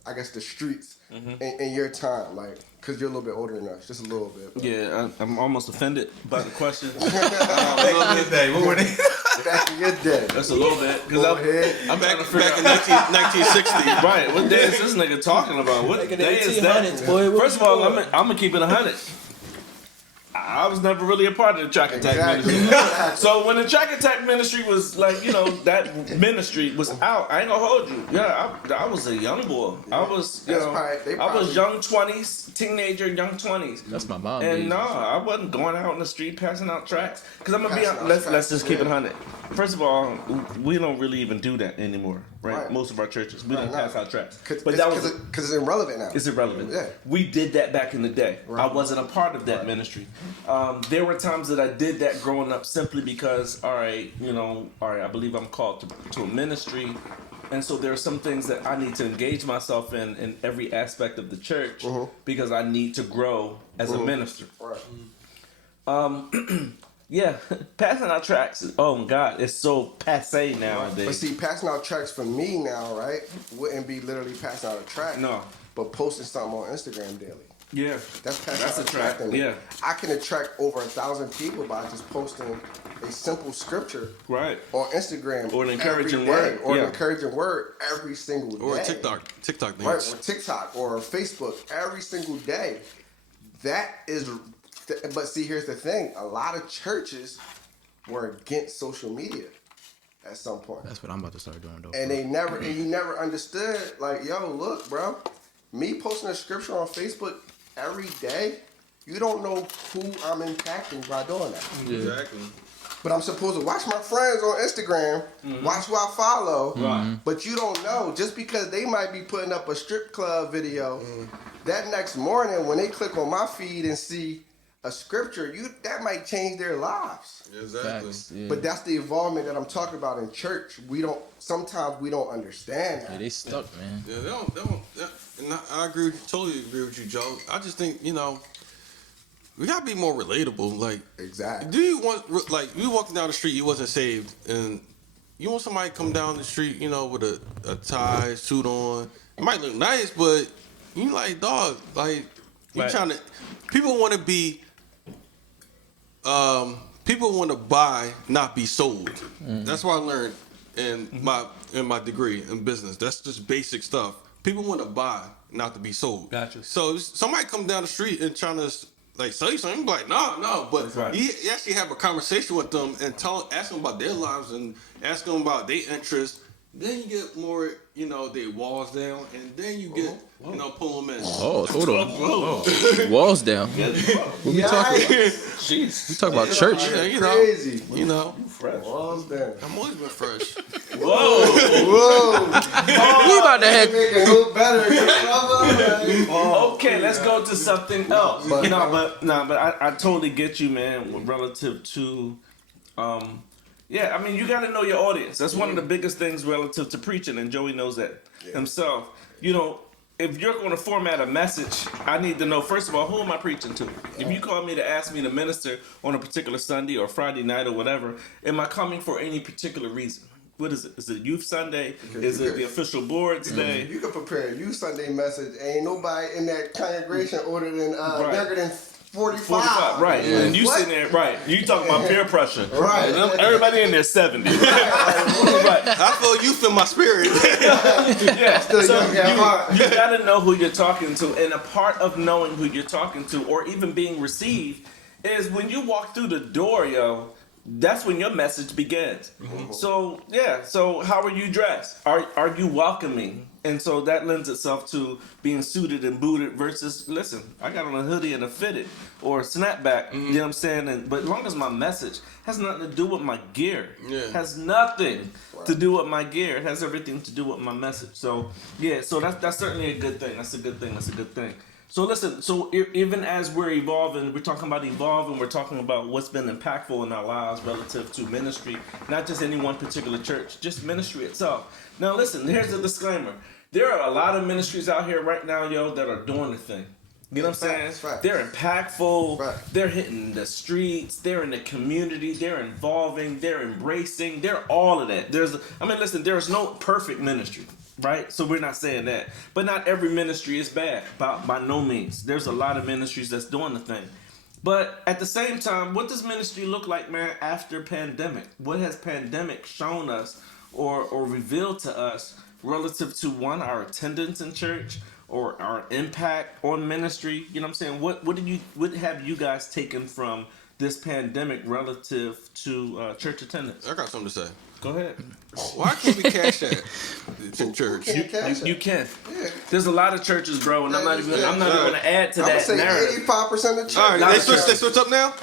streets in your time, like? Because you're a little bit older than us, just a little bit. But. Yeah, I'm almost offended by the question. Back in your day, what were they? Back in your day. That's a little bit. Go ahead. I'm Back trying to in figure out. 1960. Right, what day is this nigga talking about? What day is that? Boy, First of all, I'm gonna keep it 100. I was never really a part of the Track Attack Ministry. So when the Track Attack Ministry was like, you know, that ministry was out, I ain't gonna hold you. Yeah, I was a young boy. I was, I was young 20s, teenager, young 20s. That's my mom. And no, I wasn't going out on the street passing out tracks. Because I'm gonna be honest, let's just keep it 100. First of all, we don't really even do that anymore, right? Most of our churches, we don't pass out tracks. But that was because it's irrelevant now. It's irrelevant. Yeah. We did that back in the day. Right. I wasn't a part of that ministry. There were times that I did that growing up simply because, I believe I'm called to a ministry. And so there are some things that I need to engage myself in every aspect of the church because I need to grow as a minister. Right. Yeah, passing out tracks. Oh my God, it's so passe nowadays. But see, passing out tracks for me now, right, wouldn't be literally passing out a track. No. But posting something on Instagram daily. Yeah, That's a track. Yeah, I can attract over 1,000 people by just posting a simple scripture right. on Instagram Or an encouraging every day, word. or Yeah. an encouraging word every single day, Or TikTok right? things. Or TikTok or Facebook every single day. That is but see, here's the thing: a lot of churches were against social media at some point, That's what I'm about to start doing though. and you never understood. Like, yo, look, bro, me posting a scripture on Facebook every day, you don't know who I'm impacting by doing that. Exactly. But I'm supposed to watch my friends on Instagram, watch who I follow, but you don't know. Just because they might be putting up a strip club video, that next morning when they click on my feed and see a scripture, that might change their lives. Exactly. Facts, yeah. But that's the involvement that I'm talking about in church. Sometimes we don't understand that. Yeah, they stuck, man. Yeah, they don't. And I agree with you, totally agree with you, Joe. I just think, we gotta be more relatable. Like, Exactly. do you want, like, you walking down the street, you wasn't saved, and you want somebody to come down the street, with a tie, suit on. It might look nice, but you like, dog, like, you Right. trying to. People want to be. People want to buy, not be sold. That's what I learned in my degree in business. That's just basic stuff. People want to buy, not to be sold. Gotcha. So somebody come down the street and trying to like sell you something, you be like, no. But Right. you actually have a conversation with them and ask them about their lives and ask them about their interests. Then you get more, their walls down, and then you get, pull them in. Oh, hold on. Whoa. Walls down. What we talking? Jeez. We talk about church. Yeah, Crazy. Fresh. Walls down. I've always been fresh. Whoa. Whoa. We about to head. Make it look better. Okay, let's go to something else. But- But I totally get you, man. Relative to, yeah, I mean, you got to know your audience. That's one of the biggest things relative to preaching, and Joey knows that himself. If you're going to format a message, I need to know, first of all, who am I preaching to? If you call me to ask me to minister on a particular Sunday or Friday night or whatever, am I coming for any particular reason? What is it? Is it Youth Sunday? Is it the official board's day? You can prepare you Sunday message. Ain't nobody in that congregation older than younger than 45. 45, right. Yeah. And you What? sitting there, right. You talking about peer pressure. Right. And everybody in there 70. right. I feel you feel my spirit. Yeah. Still So young at heart. you gotta know who you're talking to. And a part of knowing who you're talking to or even being received is when you walk through the door, yo, that's when your message begins. So yeah, so how are you dressed? Are you welcoming? And so that lends itself to being suited and booted versus, listen, I got on a hoodie and a fitted or a snapback, you know what I'm saying? But as long as my message has nothing to do with my gear, has nothing to do with my gear, it has everything to do with my message. So yeah, so that's certainly a good thing. That's a good thing. So listen, even as we're evolving, we're talking about evolving, we're talking about what's been impactful in our lives relative to ministry, not just any one particular church, just ministry itself. Now listen, here's a disclaimer. There are a lot of ministries out here right now, yo, that are doing the thing. You know what I'm saying? Facts. They're impactful. Right. They're hitting the streets. They're in the community. They're involving. They're embracing. They're all of that. Listen, there's no perfect ministry, right? So we're not saying that. But not every ministry is bad, by no means. There's a lot of ministries that's doing the thing. But at the same time, what does ministry look like, man, after pandemic? What has pandemic shown us or revealed to us relative to, one, our attendance in church or our impact on ministry? You know what I'm saying? What have you guys taken from this pandemic relative to church attendance? I got something to say. Go ahead. Why can't we cash that to church? Can't cash You it. can. Yeah. There's a lot of churches, bro, and I'm not even Yeah. going to add to I'm gonna that say narrative. 85% of church. All right, Not they a switch, church. they switch up now?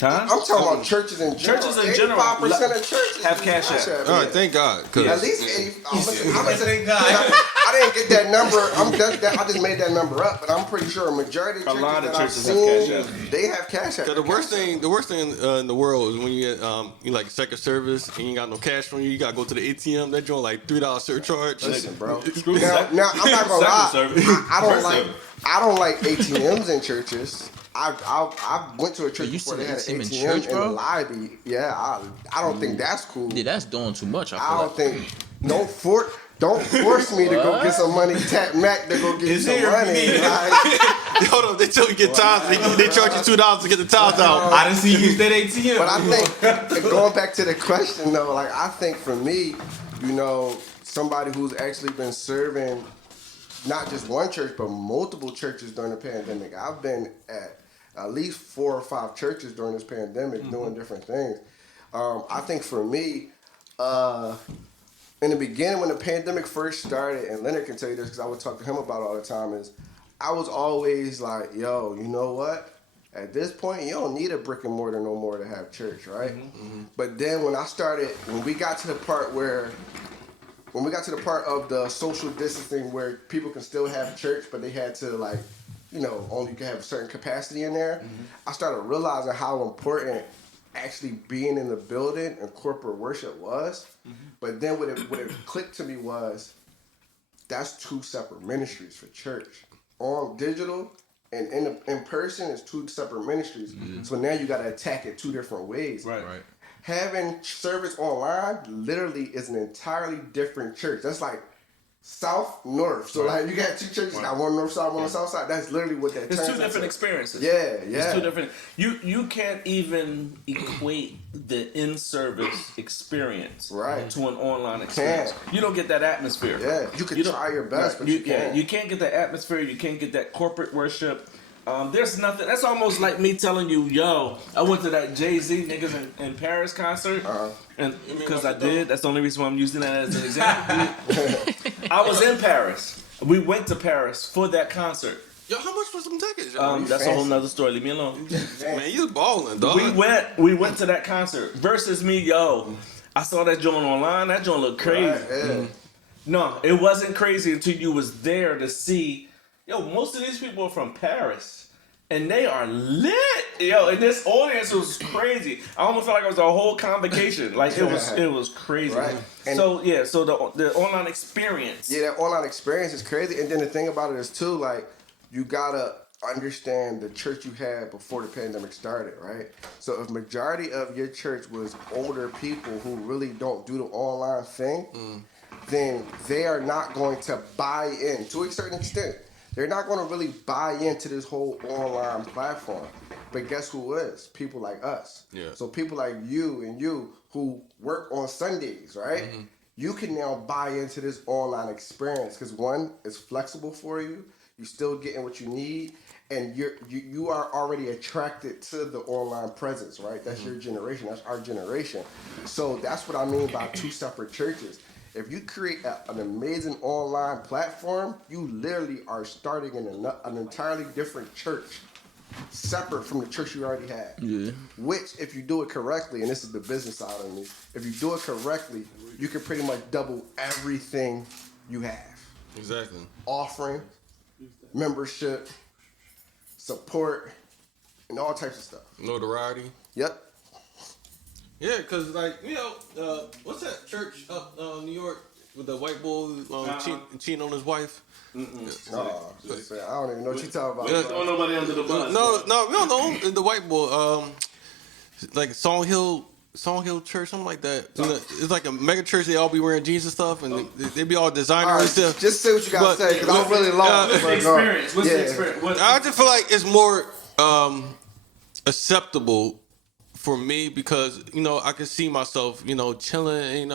Huh? I'm talking about churches in general. Churches in general 85% of churches have Cash App. All right, thank God. 'Cause At least 80. I'm gonna say, Thank God. I didn't get that number. I just made that number up, but I'm pretty sure a majority of A churches lot of that I've churches have seen, Cash App. they have Cash App. the worst thing in the world is when you get you like second service and you ain't got no cash on you. You gotta go to the ATM. They're doing like $3 surcharge. Listen, bro. Screw Now I'm not gonna lie. Second service. I don't like ATMs in churches. I went to a church You before they seen had an ATM in ATM church, in the bro? lobby. Yeah, I don't think that's cool. Yeah, that's doing too much. I I don't feel think. Don't force me to go get some money. Tap Mac to go get It's some here if you money. need it. Like, Hold on, they tell you get tiles. They charge you $2 to get the tiles out. I didn't see you use that ATM. but I think going back to the question though, like I think for me, somebody who's actually been serving not just one church but multiple churches during the pandemic. I've been at at least 4 or 5 churches during this pandemic doing different things. I think for me, in the beginning when the pandemic first started, and Leonard can tell you this because I would talk to him about it all the time, is I was always like, yo, you know what? At this point, you don't need a brick and mortar no more to have church, right? But then when we got to the part of the social distancing where people can still have church, but they had to like, only could have a certain capacity in there, I started realizing how important actually being in the building and corporate worship was. But then what it clicked to me was that's 2 separate ministries for church. On digital and in person is 2 separate ministries. So now you got to attack it 2 different ways. Right. Having service online literally is an entirely different church. That's like south, north. So like you got 2 churches, got one north side, one on south side. That's literally what that It's turns 2 different into. experiences. Yeah. It's 2 different. You can't even equate the in-service experience to an online experience. You don't get that atmosphere. Yeah, you can try your best, but you can't. You can't get that atmosphere. You can't get that corporate worship. There's nothing. That's almost like me telling you, yo, I went to that Jay-Z niggas in Paris concert, and because I did. That's the only reason why I'm using that as an example. I was in Paris. We went to Paris for that concert. Yo, how much was some tickets? Yo? That's a whole nother story. Leave me alone. Man, you balling, dog. We went to that concert versus me, yo. I saw that joint online. That joint looked crazy. Right, No, it wasn't crazy until you was there to see. Yo, most of these people are from Paris, and they are lit. Yo, and this audience was crazy. I almost felt like it was a whole convocation. Like it was crazy. Right. And so the online experience. Yeah, that online experience is crazy. And then the thing about it is too, like, you gotta understand the church you had before the pandemic started, right? So if majority of your church was older people who really don't do the online thing, then they are not going to buy in to a certain extent. They're not going to really buy into this whole online platform. But guess who is? People like us. Yeah. So people like you and you who work on Sundays, right? You can now buy into this online experience because one, it's flexible for you. You're still getting what you need, and you are already attracted to the online presence, right? That's your generation. That's our generation. So that's what I mean by 2 separate churches. If you create an amazing online platform, you literally are starting in an entirely different church, separate from the church you already had. Yeah. Which, if you do it correctly, and this is the business side of me, if you do it correctly, you can pretty much double everything you have. Exactly. Offering, membership, support, and all types of stuff. Notoriety. Yep. Yeah, because, like, what's that church up New York with the white boy cheating on his wife? I don't even know what you're talking about. Yeah. Throw nobody under the bus. No, we don't know the white boy. Like Song Hill Church, something like that. It's like a mega church. They all be wearing jeans and stuff, and they be all designer All right, and stuff. just say what you got to say, because I'm really lost. What's the experience? What's the experience? I just feel like it's more acceptable for me because, I can see myself, chilling,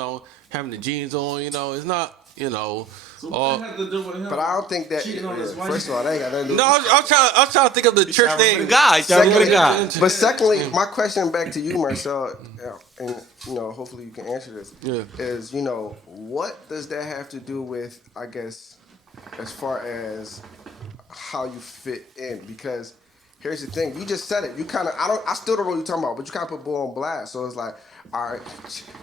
having the jeans on, it's not, So what had to do with him? But I don't think that. Cheating on his wife? First of all, that ain't got nothing to do. No, I was trying to think of the church name. But secondly, my question back to you, Marcel, and hopefully you can answer this. Yeah. Is what does that have to do with? I guess as far as how you fit in, because here's the thing. You just said it. You kind of. I still don't know what you're talking about, but you kind of put bull on blast. So it's like, all right.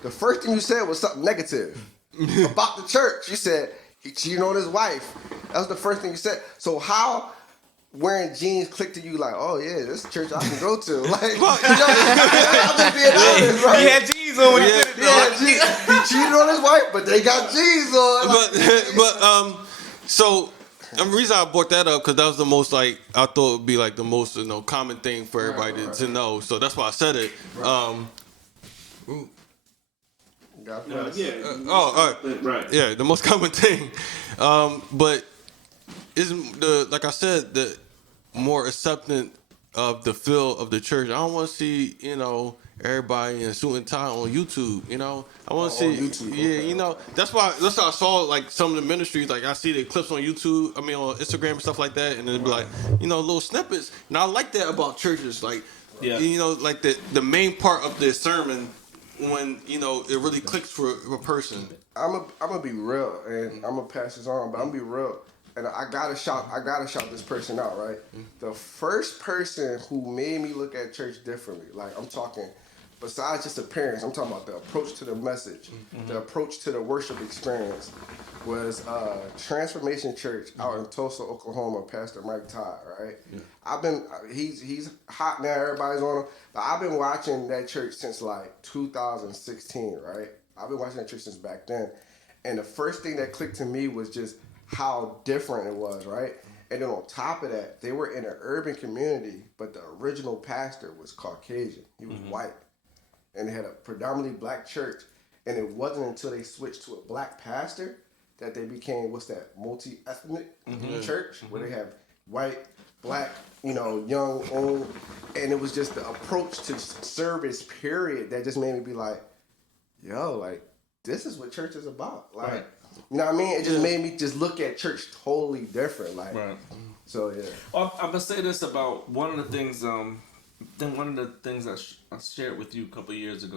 The first thing you said was something negative about the church. You said he cheated on his wife. That was the first thing you said. So how wearing jeans clicked to you like, oh yeah, this is a church I can go to? Like, I'm just being honest, right? He had jeans on when he did it. He cheated on his wife, but they got jeans on. So the reason I brought that up because that was the most I thought it would be like the most common thing for everybody to know. So that's why I said it. God bless. Right. Yeah, the most common thing. But is like I said, the more accepting of the feel of the church. I don't want to see, everybody in a suit and tie on YouTube. I want to see YouTube, Yeah, okay. that's why I saw like some of the ministries. Like I see the clips on YouTube. I mean on Instagram and stuff like that, and it'd be like little snippets. And I like that about churches. Like Yeah. like the main part of the sermon when it really clicks for a person. I'm gonna be real, and I'm gonna pass this on, but I'm gonna be real, and I gotta shout this person out, right? The first person who made me look at church differently, like I'm talking, besides just appearance, I'm talking about the approach to the message, the approach to the worship experience, was Transformation Church out in Tulsa, Oklahoma. Pastor Mike Todd, right? He's hot now. Everybody's on him, but I've been watching that church since like 2016, right? I've been watching that church since back then. And the first thing that clicked to me was just how different it was, right? And then on top of that, they were in an urban community, but the original pastor was Caucasian. He was white. And they had a predominantly black church. And it wasn't until they switched to a black pastor that they became, multi-ethnic church, where they have white, black, young, old. And it was just the approach to service, period, that just made me be like, yo, like, this is what church is about. Like, Right. you know what I mean? It just made me just look at church totally different. Like, Right. so yeah. Well, I'm gonna say this about one of the things. Then one of the things I shared with you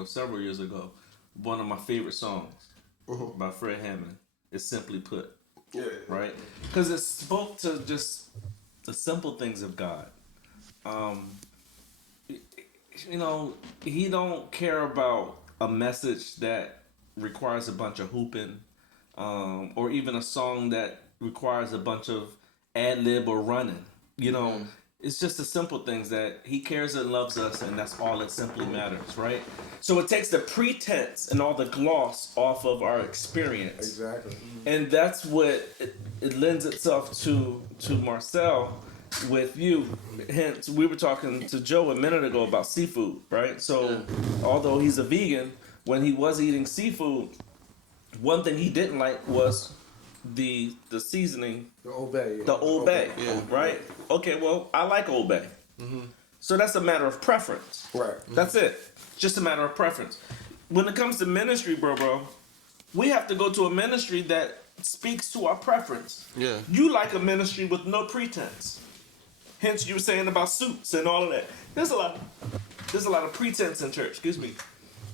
several years ago. One of my favorite songs by Fred Hammond is "Simply Put." Yeah. Right? Because it spoke to just the simple things of God. He don't care about a message that requires a bunch of hooping, or even a song that requires a bunch of ad lib or running. It's just the simple things that he cares and loves us, and that's all that simply matters, right? So it takes the pretense and all the gloss off of our experience. Exactly. And that's what it lends itself to Marcel with you. Hence, we were talking to Joe a minute ago about seafood, right? So, although he's a vegan, when he was eating seafood, one thing he didn't like was the seasoning, The Old Bay. the Old Bay, Yeah. right? Okay, well, I like Old Bay. So that's a matter of preference. Right. That's it. Just a matter of preference. When it comes to ministry, bro, we have to go to a ministry that speaks to our preference. Yeah. You like a ministry with no pretense. Hence, you were saying about suits and all of that. There's a lot of pretense in church. Excuse me.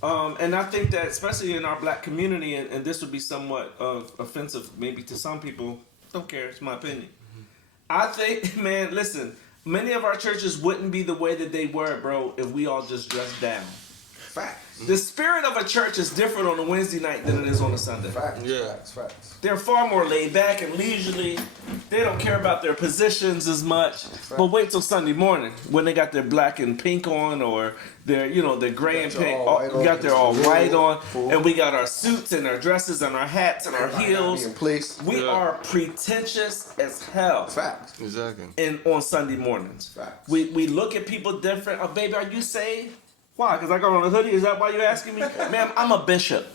And I think that, especially in our black community, and this would be somewhat offensive maybe to some people. Don't care. It's my opinion. I think, man, listen. Many of our churches wouldn't be the way that they were, bro, if we all just dressed down. Facts. The spirit of a church is different on a Wednesday night than it is on a Sunday. Facts. Yeah. Facts. They're far more laid back and leisurely. They don't care about their positions as much. But wait till Sunday morning when they got their black and pink on, or their gray and Got your pink. all white on. We got their all white on, Cool. and we got our suits and our dresses and our hats and our Everybody gotta be heels. in place. We Yeah. are pretentious as hell. Facts. Exactly. On Sunday mornings. Facts. We look at people different. Oh, baby, are you saved? Why? Because I got on a hoodie? Is that why you're asking me? Ma'am, I'm a bishop.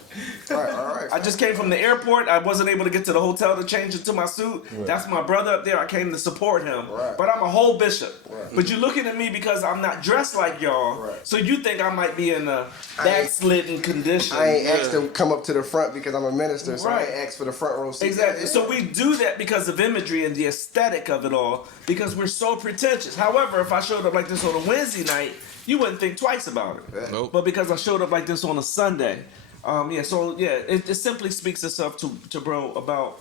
All right. I just came from the airport. I wasn't able to get to the hotel to change into my suit. That's my brother up there. I came to support him. Right. But I'm a whole bishop. Right. But you're looking at me because I'm not dressed like y'all. Right. So you think I might be in a backslidden condition. I ain't asked to come up to the front because I'm a minister, so Right. I ain't asked for the front row seat. Exactly. Yeah. So we do that because of imagery and the aesthetic of it all, because we're so pretentious. However, if I showed up like this on a Wednesday night, you wouldn't think twice about it. Nope. But because I showed up like this on a Sunday, it simply speaks itself to bro about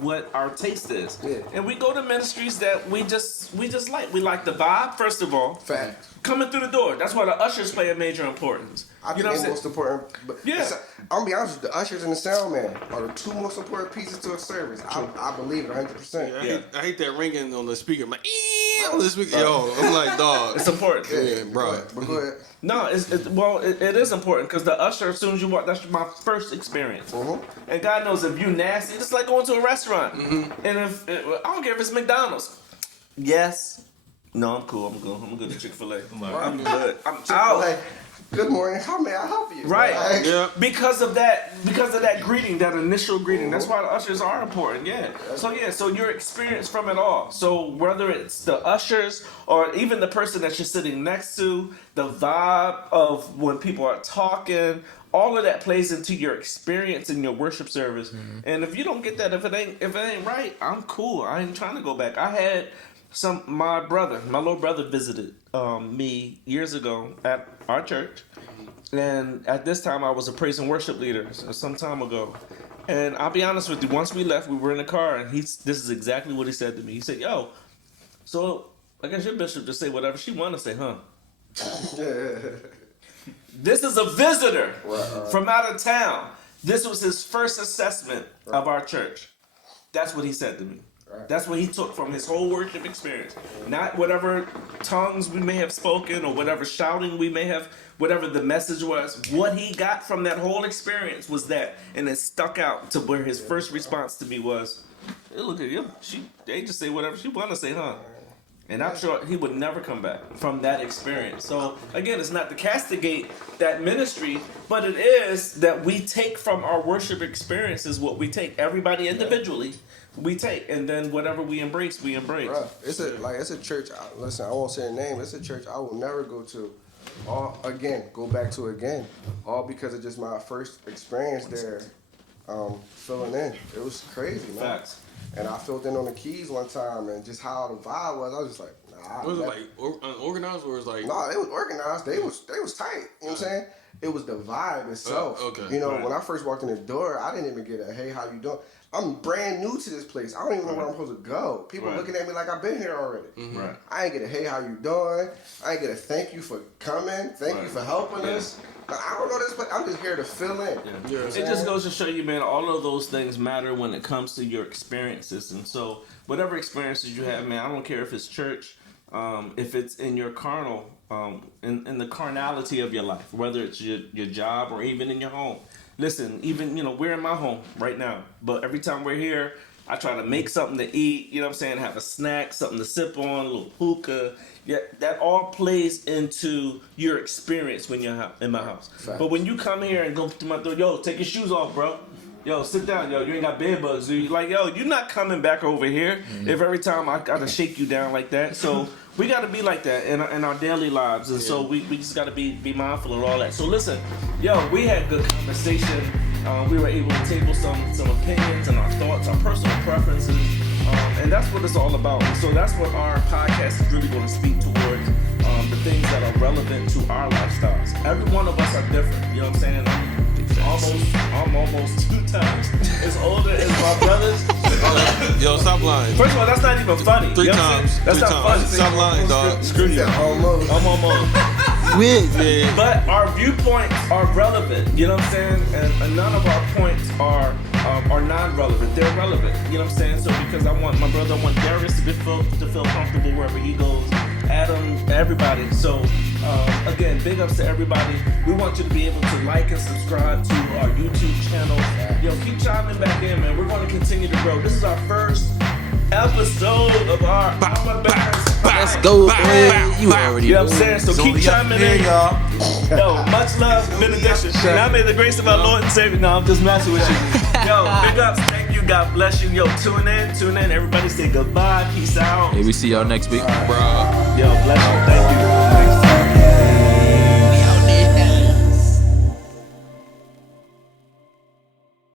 what our taste is. Yeah. And we go to ministries that we just like. We like the vibe, first of all. Fact. Coming through the door. That's why the ushers play a major importance. I think what they're I'm most important. But Yeah. I'm gonna be honest with you, the ushers and the sound man are the two most important pieces to a service. I believe it 100%. I hate that ringing on the speaker. I'm like, on the speaker. Yo, I'm like, dog. It's important. Yeah, bro. But go ahead. No, it is important because the usher, as soon as you walk, that's my first experience. And God knows if you nasty, it's like going to a restaurant. And if I don't care if it's McDonald's. Yes. No, I'm cool. I'm good. I'm good at Chick-fil-A. I'm good. I'm out. good morning, how may I help you? Right. Like, Yeah. Because of that greeting, that initial greeting. That's why the ushers are important. Yeah. So your experience from it all. So whether it's the ushers or even the person that you're sitting next to, the vibe of when people are talking, all of that plays into your experience in your worship service. Mm-hmm. And if you don't get that, if it ain't right, I'm cool. I ain't trying to go back. I had my little brother visited me years ago at our church. And at this time, I was a praise and worship leader some time ago. And I'll be honest with you, once we left, we were in the car, and this is exactly what he said to me. He said, yo, so I guess your bishop just say whatever she want to say, huh? This is a visitor from out of town. This was his first assessment of our church. That's what he said to me. That's what he took from his whole worship experience. Not whatever tongues we may have spoken or whatever shouting we may have, whatever the message was. What he got from that whole experience was that. And it stuck out to where his first response to me was, hey, look at you. They just say whatever she want to say, huh? And I'm sure he would never come back from that experience. So, again, it's not to castigate that ministry, but it is that we take from our worship experiences what we take. Everybody individually, we take. And then whatever we embrace, we embrace. Bruh, it's a church. Listen, I won't say a name. It's a church I will never go to. All because of just my first experience there, filling in. It was crazy, man. Facts. And I filled in on the keys one time, and just how the vibe was, I was just like, nah. Was it like unorganized or was it like? No, it was organized. They was tight. You know what I'm saying? It was the vibe itself. Okay. You know, Right. when I first walked in the door, I didn't even get a hey, how you doing? I'm brand new to this place. I don't even know where I'm supposed to go. People Right. looking at me like I've been here already. Right. I ain't get a hey, how you doing? I ain't get a thank you for coming. Thank you Right. for helping us. But I don't know this, but I'm just here to fill in. Yeah. It just goes to show you, man, all of those things matter when it comes to your experiences. And so, whatever experiences you have, man, I don't care if it's church, if it's in your carnal, in the carnality of your life, whether it's your job or even in your home. Listen, even, we're in my home right now, but every time we're here, I try to make something to eat, you know what I'm saying, have a snack, something to sip on, a little hookah. Yeah, that all plays into your experience when you're in my house. Facts. But when you come here and go to my door, yo, take your shoes off, bro. Yo, sit down, yo. You ain't got bed bugs. You like, yo, you're not coming back over here if every time I gotta shake you down like that. So we gotta be like that in our daily lives, and so we just gotta be mindful of all that. So listen, yo, we had good conversation. We were able to table some opinions and our thoughts, our personal preferences, and that's what it's all about. And so that's what our podcast is really going to speak towards, the things that are relevant to our lifestyles. Every one of us are different. You know what I'm saying? I'm almost 2 times as older as my brothers. Yo, stop lying. First of all, that's not even funny. 3 You know what I'm times. saying? That's 3 not times. funny. Stop lying, dog. Screw you. Almost. I'm almost. Yeah. But our viewpoints are relevant, you know what I'm saying? And none of our points are non-relevant. They're relevant, you know what I'm saying? So because I want Darius to feel comfortable wherever he goes, Adam, everybody. So again, big ups to everybody. We want you to be able to like and subscribe to our YouTube channel. Yo, keep chiming back in, man. We're going to continue to grow. This is our first episode of our Alma Bears. Let's go, man. You already You know know. what I'm saying? So keep chiming in, y'all. Yo, much love, benediction. Now may the grace of our Lord and Savior. No, I'm just messing with you. Yo, big ups. Thank you. God bless you. Yo, tune in. Everybody say goodbye. Peace out. Hey, we see y'all next week. Bruh. Yo,